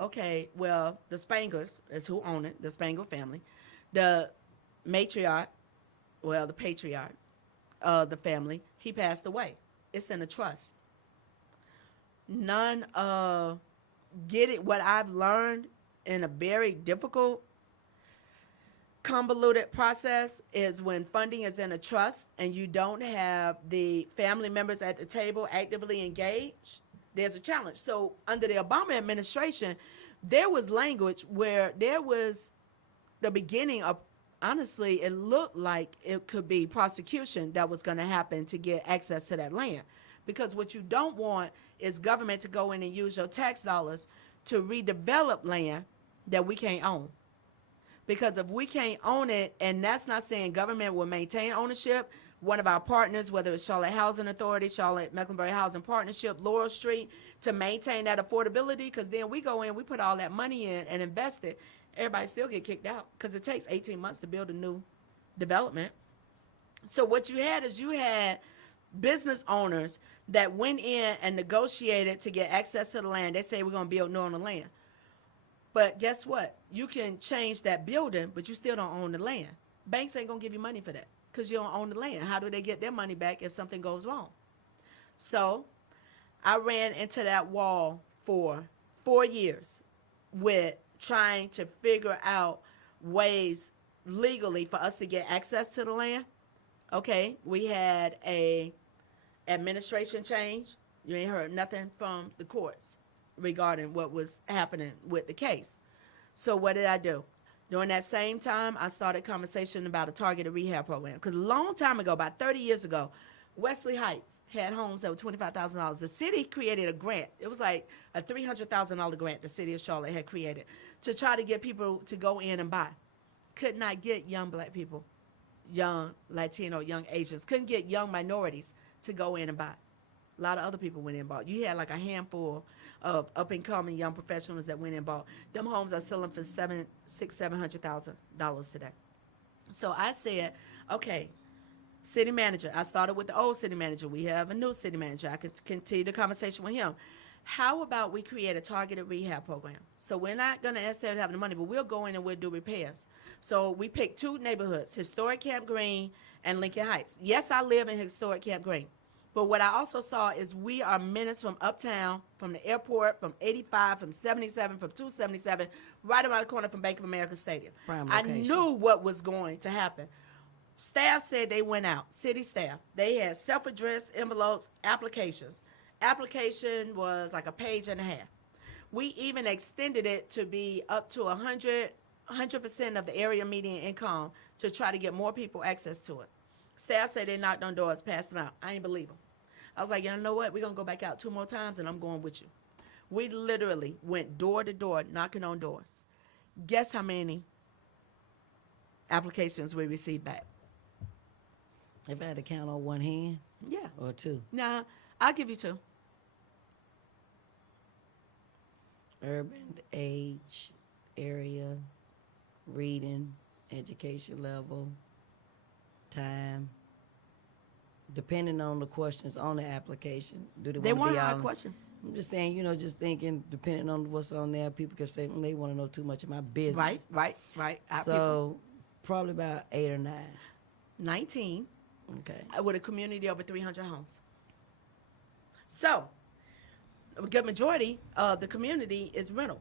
Okay, well, the Spanglers is who own it, the Spangler family. The matriarch, well, the patriarch of the family, he passed away. It's in a trust. None of what I've learned in a very difficult, convoluted process is when funding is in a trust and you don't have the family members at the table actively engaged, there's a challenge. So under the Obama administration, there was language where there was the beginning of, honestly, it looked like it could be prosecution that was going to happen to get access to that land. Because what you don't want is government to go in and use your tax dollars to redevelop land that we can't own. Because if we can't own it, and that's not saying government will maintain ownership, one of our partners, whether it's Charlotte Housing Authority, Charlotte Mecklenburg Housing Partnership, Laurel Street, to maintain that affordability, because then we go in, we put all that money in and invest it, everybody still get kicked out because it takes 18 months to build a new development. So what you had is you had business owners that went in and negotiated to get access to the land. They say we're going to build new on the land. But guess what? You can change that building, but you still don't own the land. Banks ain't going to give you money for that because you don't own the land. How do they get their money back if something goes wrong? So I ran into that wall for 4 years with trying to figure out ways legally for us to get access to the land. Okay, we had a administration change. You ain't heard nothing from the courts regarding what was happening with the case. So what did I do? During that same time, I started conversation about a targeted rehab program. Because a long time ago, about 30 years ago, Wesley Heights had homes that were $25,000. The city created a grant. It was like a $300,000 grant the city of Charlotte had created to try to get people to go in and buy. Could not get young black people, young Latino, young Asians. Couldn't get young minorities to go in and buy. A lot of other people went in and bought. You had like a handful of up-and-coming young professionals that went in and bought. Them homes are selling for $700,000 today. So I said, okay, city manager. I started with the old city manager. We have a new city manager. I could continue the conversation with him. How about we create a targeted rehab program? So we're not going to necessarily have the money, but we'll go in and we'll do repairs. So we picked 2 neighborhoods, historic Camp Green and Lincoln Heights. Yes, I live in historic Camp Green. But what I also saw is we are minutes from uptown, from the airport, from 85, from 77, from 277, right around the corner from Bank of America Stadium. I knew what was going to happen. Staff said they went out, city staff. They had self-addressed envelopes, applications. Application was like a page and a half. We even extended it to be up to 100% of the area median income to try to get more people access to it. Staff said they knocked on doors, passed them out. I ain't believe them. I was like, you know what? We're going to go back out 2 more times, and I'm going with you. We literally went door to door, knocking on doors. Guess how many applications we received back? If I had to count on one hand? Yeah. Or 2? Nah, I'll give you 2. Urban, age, area, reading. education level, time, depending on the questions on the application. Do They they want want to be hard all? questions. I'm just saying, just thinking, depending on what's on there, people can say they want to know too much of my business. Right. Our people, So probably about 8 or 9. 19 Okay. with a community over 300 homes. So, a good majority of the community is rental.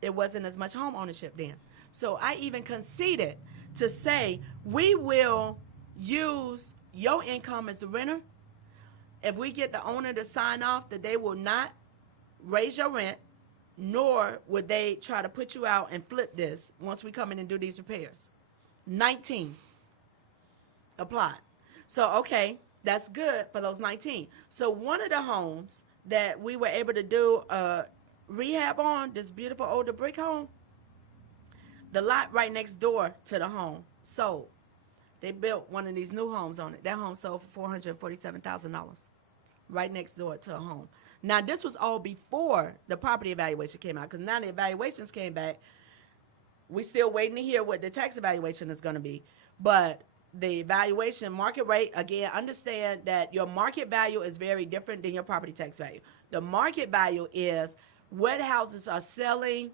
It wasn't as much home ownership then. So I even conceded to say we will use your income as the renter. If we get the owner to sign off that they will not raise your rent, nor would they try to put you out and flip this once we come in and do these repairs. 19 applied. So, okay, that's good for those 19. So one of the homes that we were able to do rehab on, this beautiful older brick home, the lot right next door to the home sold. They built one of these new homes on it. That home sold for $447,000 right next door to a home. Now, this was all before the property evaluation came out, because now the evaluations came back. We still waiting to hear what the tax evaluation is going to be. But the evaluation market rate, again, understand that your market value is very different than your property tax value. The market value is what houses are selling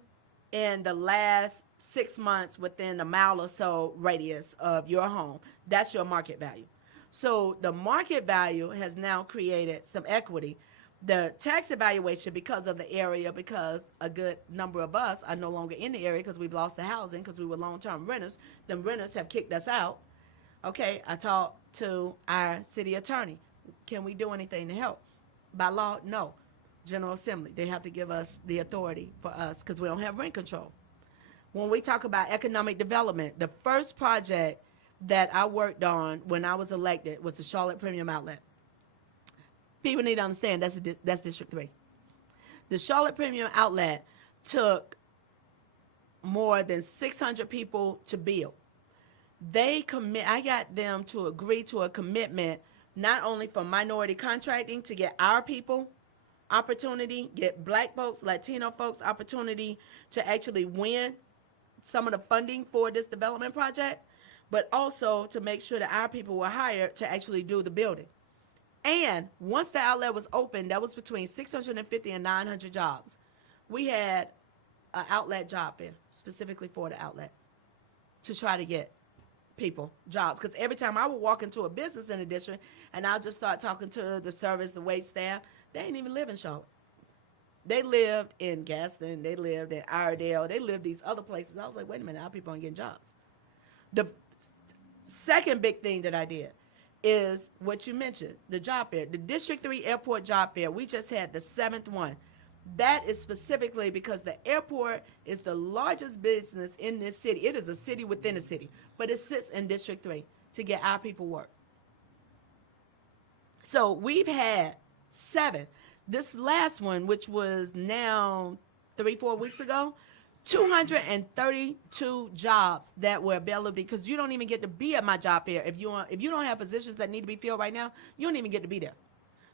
in the last 6 months within a mile or so radius of your home. That's your market value. So the market value has now created some equity. The tax evaluation, because of the area, because a good number of us are no longer in the area because we've lost the housing because we were long-term renters. The renters have kicked us out. Okay, I talked to our city attorney. Can we do anything to help? By law, no. General Assembly, they have to give us the authority for us because we don't have rent control. When we talk about economic development, the first project that I worked on when I was elected was the Charlotte Premium Outlet. People need to understand that's District 3. The Charlotte Premium Outlet took more than 600 people to build. I got them to agree to a commitment not only for minority contracting to get our people opportunity, get black folks, Latino folks opportunity to actually win some of the funding for this development project, but also to make sure that our people were hired to actually do the building. And once the outlet was open, that was between 650 and 900 jobs. We had an outlet job fair specifically for the outlet to try to get people jobs. Because every time I would walk into a business in the district and I'll just start talking to the service, the wait staff, they ain't even live in Charlotte. They lived in Gaston, they lived in Iredale, they lived these other places. I was like, wait a minute, our people aren't getting jobs. The second big thing that I did is what you mentioned, the job fair. The District 3 Airport Job Fair, we just had the 7th one. That is specifically because the airport is the largest business in this city. It is a city within a city, but it sits in District 3 to get our people work. So we've had 7. This last one, which was now 3-4 weeks ago, 232 jobs that were available, because you don't even get to be at my job fair. If you don't have positions that need to be filled right now, you don't even get to be there.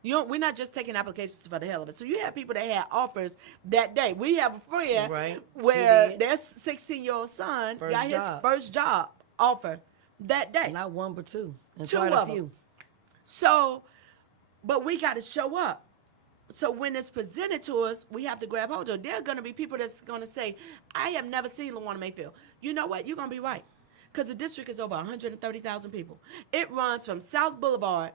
We're not just taking applications for the hell of it. So you have people that had offers that day. We have a friend where their 16-year-old son got his first job offer that day. Not one, but two. And 2 quite of a few. them. So, but we got to show up. So when it's presented to us, we have to grab hold of it. There are going to be people that's going to say, I have never seen LaWana Mayfield. You know what? You're going to be right. Because the district is over 130,000 people. It runs from South Boulevard,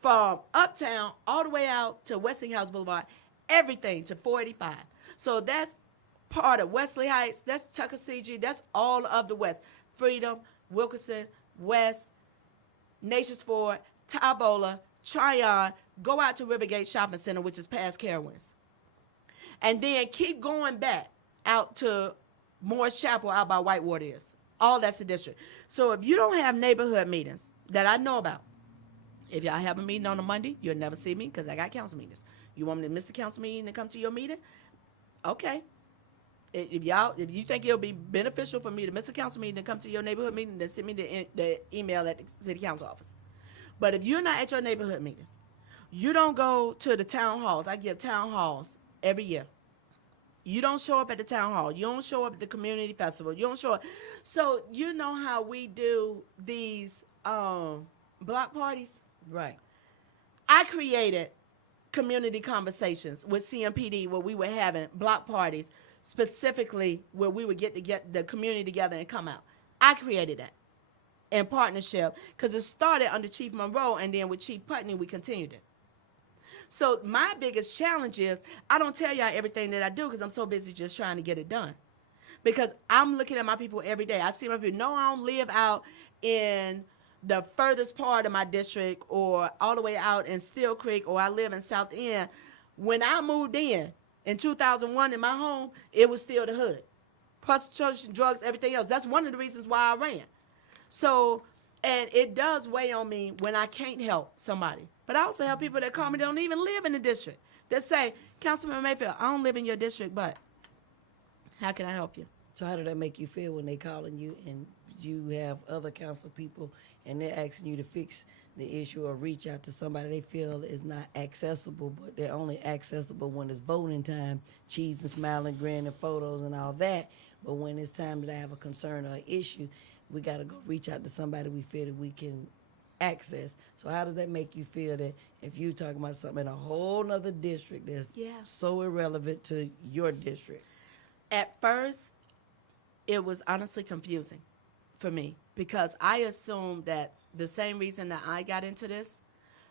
from Uptown, all the way out to Westinghouse Boulevard, everything to 485. So that's part of Wesley Heights. That's Tuckasegee. That's all of the West. Freedom, Wilkerson, West, Nations Ford, Tybola, Tryon, go out to Rivergate Shopping Center, which is past Carowinds. And then keep going back out to Morris Chapel out by Whitewater is. All that's the district. So if you don't have neighborhood meetings that I know about, if y'all have a meeting on a Monday, you'll never see me because I got council meetings. You want me to miss the council meeting and come to your meeting? Okay. If you think it'll be beneficial for me to miss the council meeting and come to your neighborhood meeting, then send me the email at the city council office. But if you're not at your neighborhood meetings, you don't go to the town halls. I give town halls every year. You don't show up at the town hall. You don't show up at the community festival. You don't show up. So you know how we do these block parties? Right. I created community conversations with CMPD where we were having block parties, specifically where we would get the community together and come out. I created that in partnership because it started under Chief Monroe, and then with Chief Putney, we continued it. So my biggest challenge is I don't tell y'all everything that I do because I'm so busy just trying to get it done. Because I'm looking at my people every day. I see my people. No, I don't live out in the furthest part of my district or all the way out in Steel Creek, or I live in South End. When I moved in 2001 in my home, it was still the hood. Prostitution, drugs, everything else. That's one of the reasons why I ran. So, and it does weigh on me when I can't help somebody. But I also have people that call me that don't even live in the district. That say, Councilman Mayfield, I don't live in your district, but how can I help you? So how did that make you feel when they calling you and you have other council people and they're asking you to fix the issue or reach out to somebody they feel is not accessible, but they're only accessible when it's voting time, cheese and smiling, grinning, photos and all that. But when it's time to have a concern or an issue, we got to go reach out to somebody we feel that we can access. So how does that make you feel that if you're talking about something in a whole nother district that's so irrelevant to your district? At first, it was honestly confusing for me because I assumed that the same reason that I got into this,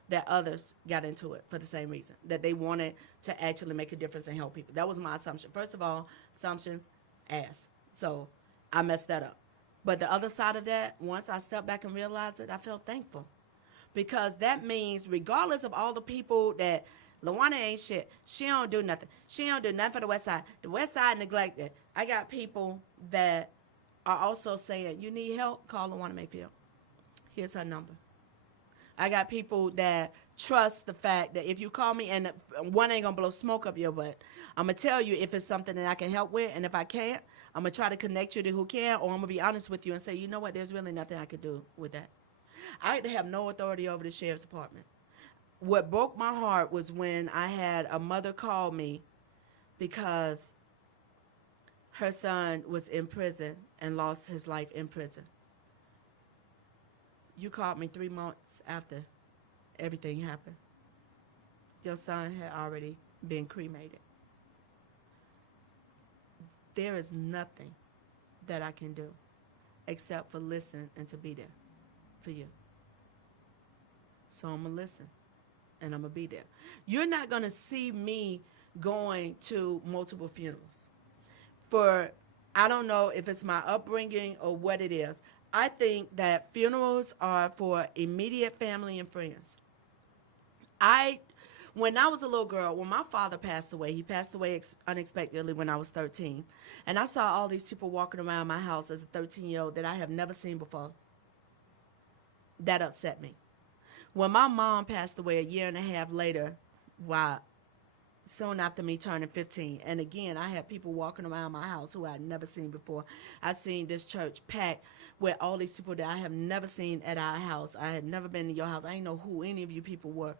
that others got into it for the same reason, that they wanted to actually make a difference and help people. That was my assumption. First of all, assumptions, ass. So I messed that up. But the other side of that, once I stepped back and realized it, I felt thankful. Because that means regardless of all the people that LaWana ain't shit, she don't do nothing. She don't do nothing for the West Side. The West Side neglected. I got people that are also saying, you need help, call LaWana Mayfield. Here's her number. I got people that trust the fact that if you call me, and one ain't gonna blow smoke up your butt, I'm gonna tell you if it's something that I can help with, and if I can't, I'm gonna try to connect you to who can, or I'm gonna be honest with you and say, you know what, there's really nothing I could do with that. I have no authority over the sheriff's department. What broke my heart was when I had a mother call me because her son was in prison and lost his life in prison. You called me 3 months after everything happened. Your son had already been cremated. There is nothing that I can do except for listen and to be there for you. So I'm going to listen and I'm going to be there. You're not going to see me going to multiple funerals. I don't know if it's my upbringing or what it is. I think that funerals are for immediate family and friends. When I was a little girl, when my father passed away, he passed away unexpectedly when I was 13. And I saw all these people walking around my house as a 13-year-old that I have never seen before. That upset me. When my mom passed away a year and a half later, soon after me turning 15, and again, I had people walking around my house who I had never seen before. I seen this church packed with all these people that I have never seen at our house. I had never been to your house. I didn't know who any of you people were.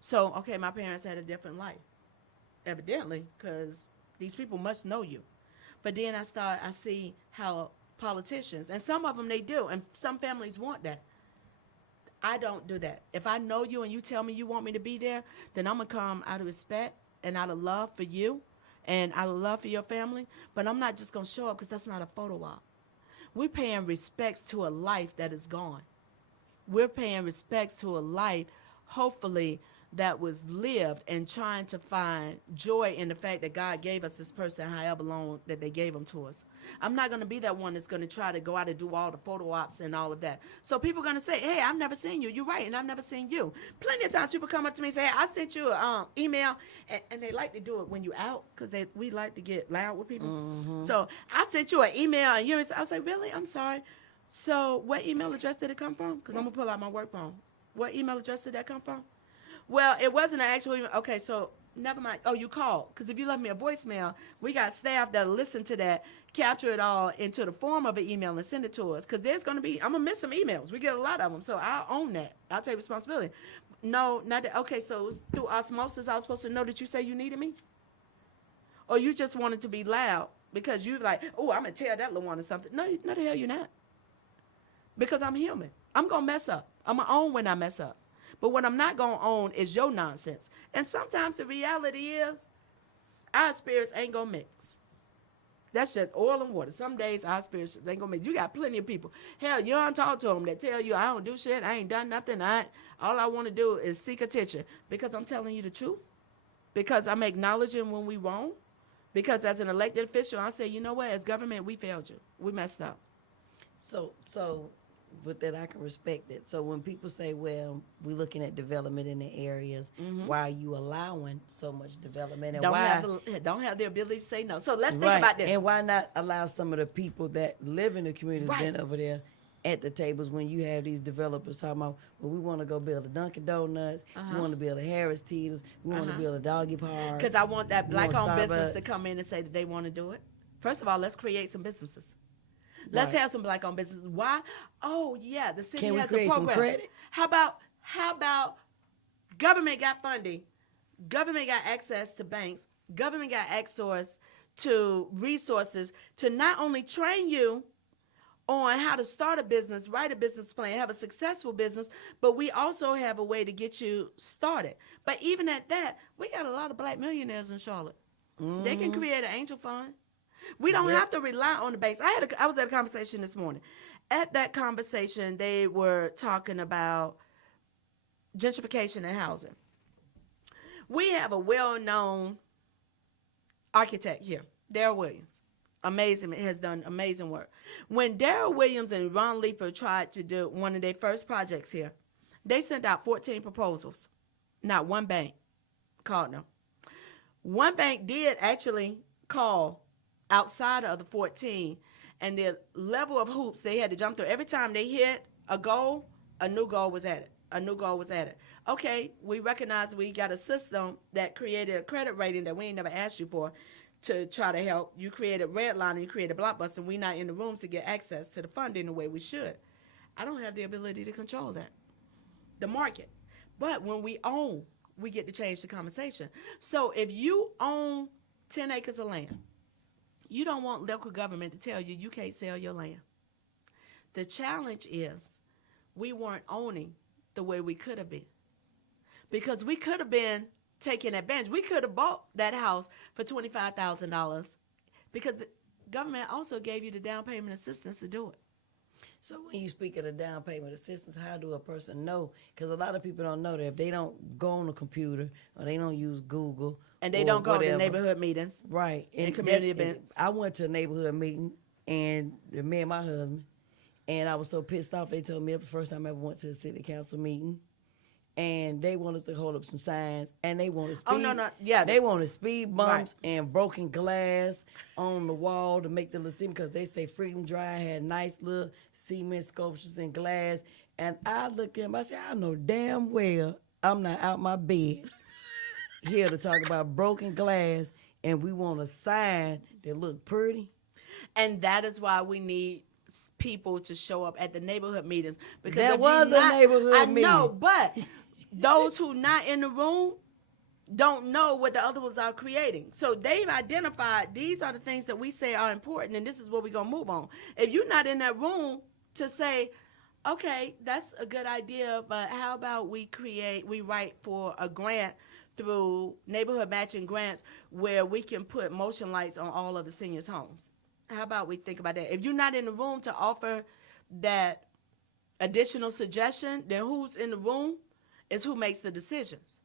So, okay, my parents had a different life, evidently, because these people must know you. But then I see how politicians, and some of them they do, and some families want that. I don't do that. If I know you and you tell me you want me to be there, then I'm going to come out of respect and out of love for you and out of love for your family. But I'm not just going to show up because that's not a photo op. We're paying respects to a life that is gone. We're paying respects to a life, hopefully, that was lived and trying to find joy in the fact that God gave us this person however long that they gave him to us. I'm not going to be that one that's going to try to go out and do all the photo ops and all of that. So people are going to say, hey, I've never seen you. You're right, and I've never seen you. Plenty of times people come up to me and say, hey, I sent you an email, and they like to do it when you're out because we like to get loud with people. Mm-hmm. So I sent you an email, and I was like, really? I'm sorry. So what email address did it come from? Because I'm going to pull out my work phone. What email address did that come from? Well, it wasn't an actual email. Okay, so never mind. Oh, you called. Because if you left me a voicemail, we got staff that'll listen to that, capture it all into the form of an email and send it to us. Because there's going to be, I'm going to miss some emails. We get a lot of them. So I'll own that. I'll take responsibility. No, not that. Okay, so it was through osmosis I was supposed to know that you say you needed me? or you just wanted to be loud because you like, oh, I'm gonna tell that LaWana something. No, no, the hell you're not. Because I'm human. I'm gonna mess up. I'm gonna own when I mess up. But what I'm not gonna own is your nonsense. And sometimes the reality is, our spirits ain't gonna mix. That's just oil and water. Some days our spirits ain't gonna mix. You got plenty of people. Hell, you don't talk to them that tell you I don't do shit. I ain't done nothing. All I want to do is seek attention because I'm telling you the truth. Because I'm acknowledging when we wrong. Because as an elected official, I say, you know what? As government, we failed you. We messed up. So with that, I can respect it. So when people say, well, we're looking at development in the areas, why are you allowing so much development? And don't have the ability to say no. So let's think right. about this. And why not allow some of the people that live in the community Right. been over there at the tables when you have these developers talking about, well, we want to go build a Dunkin' Donuts, we want to build a Harris Teeters, we want to build a doggy park. Because I want that we want black-owned business to Starbucks. come in and say that they want to do it. First of all, let's create some businesses. Let's Right. have some black-owned businesses. Why? Oh, yeah, the city Can we has a create some program. credit? How about government got funding, government got access to banks, government got access to resources to not only train you on how to start a business, write a business plan, have a successful business, but we also have a way to get you started. But even at that, we got a lot of black millionaires in Charlotte. They can create an angel fund. We don't have to rely on the banks. I was at a conversation this morning. At that conversation, they were talking about gentrification and housing. We have a well-known architect here, Darryl Williams. Amazing, has done amazing work. When Darryl Williams and Ron Leeper tried to do one of their first projects here, they sent out 14 proposals. Not one bank called them. One bank did actually call outside of the 14, and the level of hoops they had to jump through. Every time they hit a goal, a new goal was added. A new goal was added. Okay, we recognize we got a system that created a credit rating that we ain't never asked you for to try to help. You created Redline and you created Blockbuster, and we not in the rooms to get access to the funding the way we should. I don't have the ability to control that, the market. But when we own, we get to change the conversation. So if you own 10 acres of land, you don't want local government to tell you you can't sell your land. The challenge is we weren't owning the way we could have been. Because we could have been taking advantage. We could have bought that house for $25,000 because the government also gave you the down payment assistance to do it. So when you speak of the down payment assistance, how do a person know? Because a lot of people don't know that if they don't go on the computer or they don't use Google and they or don't go whatever, to neighborhood meetings, right, and community events. I went to a neighborhood meeting, and me and my husband, and I was so pissed off. They told me it was the first time I ever went to a city council meeting, and they wanted us to hold up some signs, and they wanted speed. They wanted speed bumps and broken glass on the wall to make the little cement, because they say Freedom Drive had nice little cement sculptures and glass. And I looked at them, I said, I know damn well I'm not out my bed here to talk about broken glass, and we want a sign that look pretty. And that is why we need people to show up at the neighborhood meetings. Because there was a neighborhood meeting. I know, but those who not in the room don't know what the other ones are creating. So they've identified these are the things that we say are important, and this is what we're going to move on. If you're not in that room to say, okay, that's a good idea, but how about we write for a grant through neighborhood matching grants where we can put motion lights on all of the seniors' homes. How about we think about that? If you're not in the room to offer that additional suggestion, then who's in the room is who makes the decisions.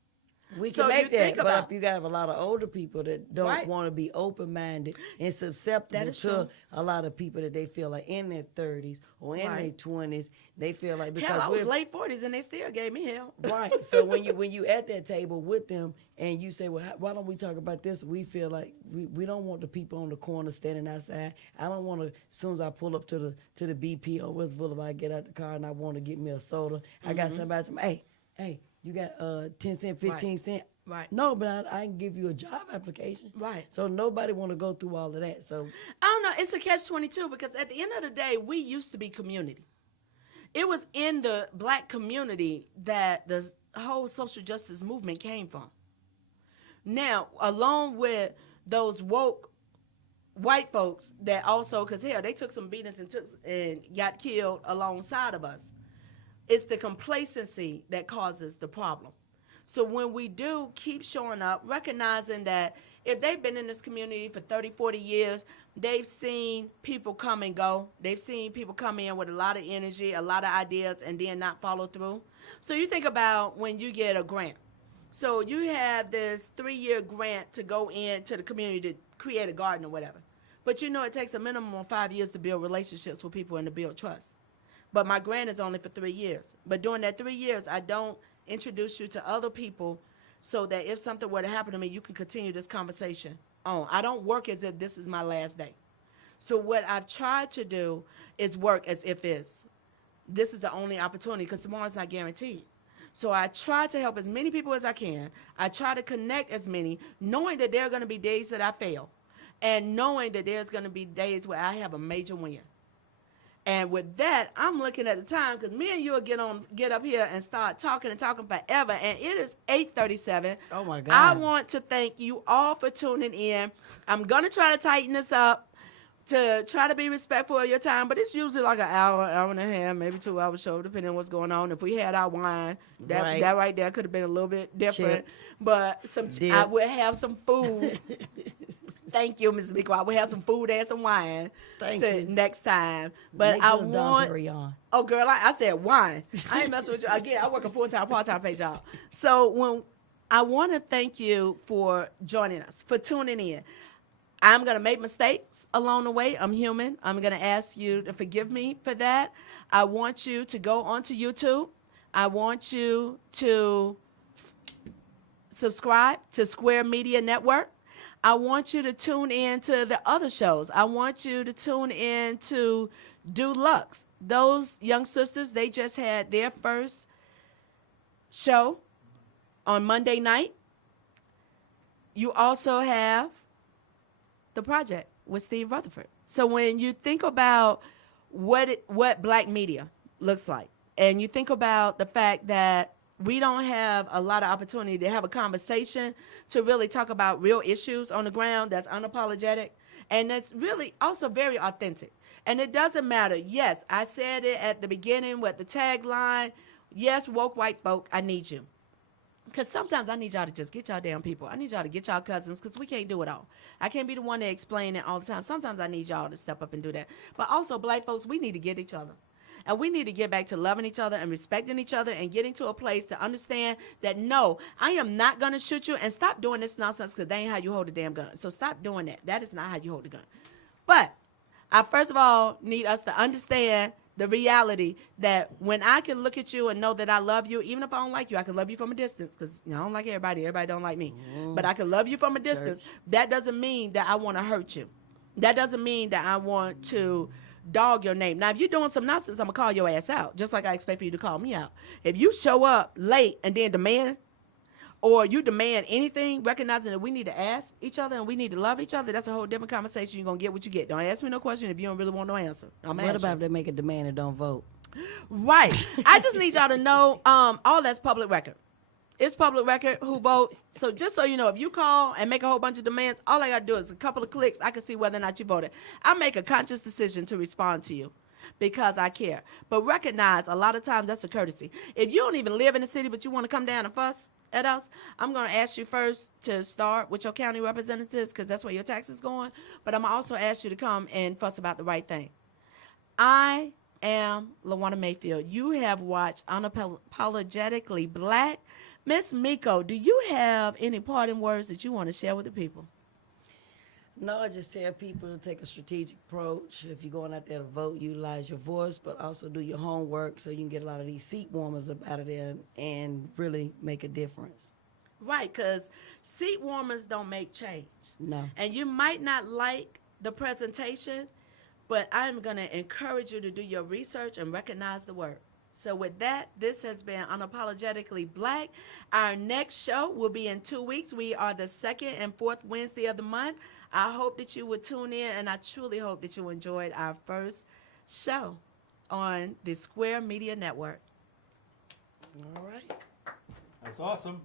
We can make that, but you got to have a lot of older people that don't want to be open-minded and susceptible to a lot of people that they feel like in their 30s or in their 20s. They feel like, because hell, I was late 40s and they still gave me hell. Right. So when you at that table with them and you say, well, why don't we talk about this? We feel like we don't want the people on the corner standing outside. I don't want to, as soon as I pull up to the BP on West Boulevard, I get out the car and I want to get me a soda. I got somebody to me, hey, you got 10 cent, 15 cent. Right. No, but I can give you a job application. Right. So nobody want to go through all of that. So I don't know. It's a catch-22 because at the end of the day, we used to be community. It was in the black community that the whole social justice movement came from. Now, along with those woke white folks that also, because hell, they took some beatings and got killed alongside of us. It's the complacency that causes the problem. So when we do keep showing up, recognizing that if they've been in this community for 30, 40 years, they've seen people come and go. They've seen people come in with a lot of energy, a lot of ideas, and then not follow through. So you think about when you get a grant. So you have this 3-year grant to go into the community to create a garden or whatever. But you know it takes a minimum of 5 years to build relationships with people and to build trust. But my grant is only for 3 years. But during that 3 years, I don't introduce you to other people so that if something were to happen to me, you can continue this conversation on. I don't work as if this is my last day. So what I've tried to do is work as if this is the only opportunity, because tomorrow's not guaranteed. So I try to help as many people as I can. I try to connect as many, knowing that there are going to be days that I fail, and knowing that there's going to be days where I have a major win. And with that, I'm looking at the time, because me and you will get up here and start talking forever. And it is 8:37. Oh my God. I want to thank you all for tuning in. I'm gonna try to tighten this up to try to be respectful of your time, but it's usually like an hour and a half, maybe 2 hour show, depending on what's going on. If we had our wine, that right there could have been a little bit different. Chips. But I would have some food. Thank you, Mrs. Meko. I will have some food and some wine next time. But Make I sure it's Dom want. Perignon. Oh, girl, I said wine. I ain't messing with you. Again, I work a full-time, part-time pay job. So when I want to thank you for joining us, for tuning in. I'm going to make mistakes along the way. I'm human. I'm going to ask you to forgive me for that. I want you to go onto YouTube. I want you to subscribe to Square Media Network. I want you to tune in to the other shows. I want you to tune in to Do Lux. Those young sisters, they just had their first show on Monday night. You also have The Project with Steve Rutherford. So when you think about what black media looks like, and you think about the fact that we don't have a lot of opportunity to have a conversation to really talk about real issues on the ground that's unapologetic, and that's really also very authentic. And it doesn't matter. Yes, I said it at the beginning with the tagline, yes, woke white folk, I need you. Because sometimes I need y'all to just get y'all damn people. I need y'all to get y'all cousins, because we can't do it all. I can't be the one to explain it all the time. Sometimes I need y'all to step up and do that. But also, black folks, we need to get each other. And we need to get back to loving each other and respecting each other and getting to a place to understand that, no, I am not going to shoot you, and stop doing this nonsense, because that ain't how you hold a damn gun. So stop doing that. That is not how you hold a gun. But I, first of all, need us to understand the reality that when I can look at you and know that I love you, even if I don't like you, I can love you from a distance, because I don't like everybody. Everybody don't like me. But I can love you from a distance. That doesn't mean that I want to hurt you. That doesn't mean that I want to dog your name. Now, if you're doing some nonsense, I'm going to call your ass out, just like I expect for you to call me out. If you show up late and then demand, or you demand anything, recognizing that we need to ask each other and we need to love each other, that's a whole different conversation. You're going to get what you get. Don't ask me no question if you don't really want no answer. What about if they make a demand and don't vote? Right. I just need y'all to know all that's public record. It's public record who votes. So just so you know, if you call and make a whole bunch of demands, all I got to do is a couple of clicks. I can see whether or not you voted. I make a conscious decision to respond to you because I care. But recognize a lot of times that's a courtesy. If you don't even live in the city but you want to come down and fuss at us, I'm going to ask you first to start with your county representatives, because that's where your taxes going. But I'm also ask you to come and fuss about the right thing. I am LaWana Mayfield. You have watched Unapologetically Black. Miss Meko, do you have any parting words that you want to share with the people? No, I just tell people to take a strategic approach. If you're going out there to vote, utilize your voice, but also do your homework so you can get a lot of these seat warmers up out of there and really make a difference. Right, because seat warmers don't make change. No. And you might not like the presentation, but I'm going to encourage you to do your research and recognize the work. So with that, this has been Unapologetically Black. Our next show will be in 2 weeks. We are the second and fourth Wednesday of the month. I hope that you would tune in, and I truly hope that you enjoyed our first show on the Square Media Network. All right. That's awesome.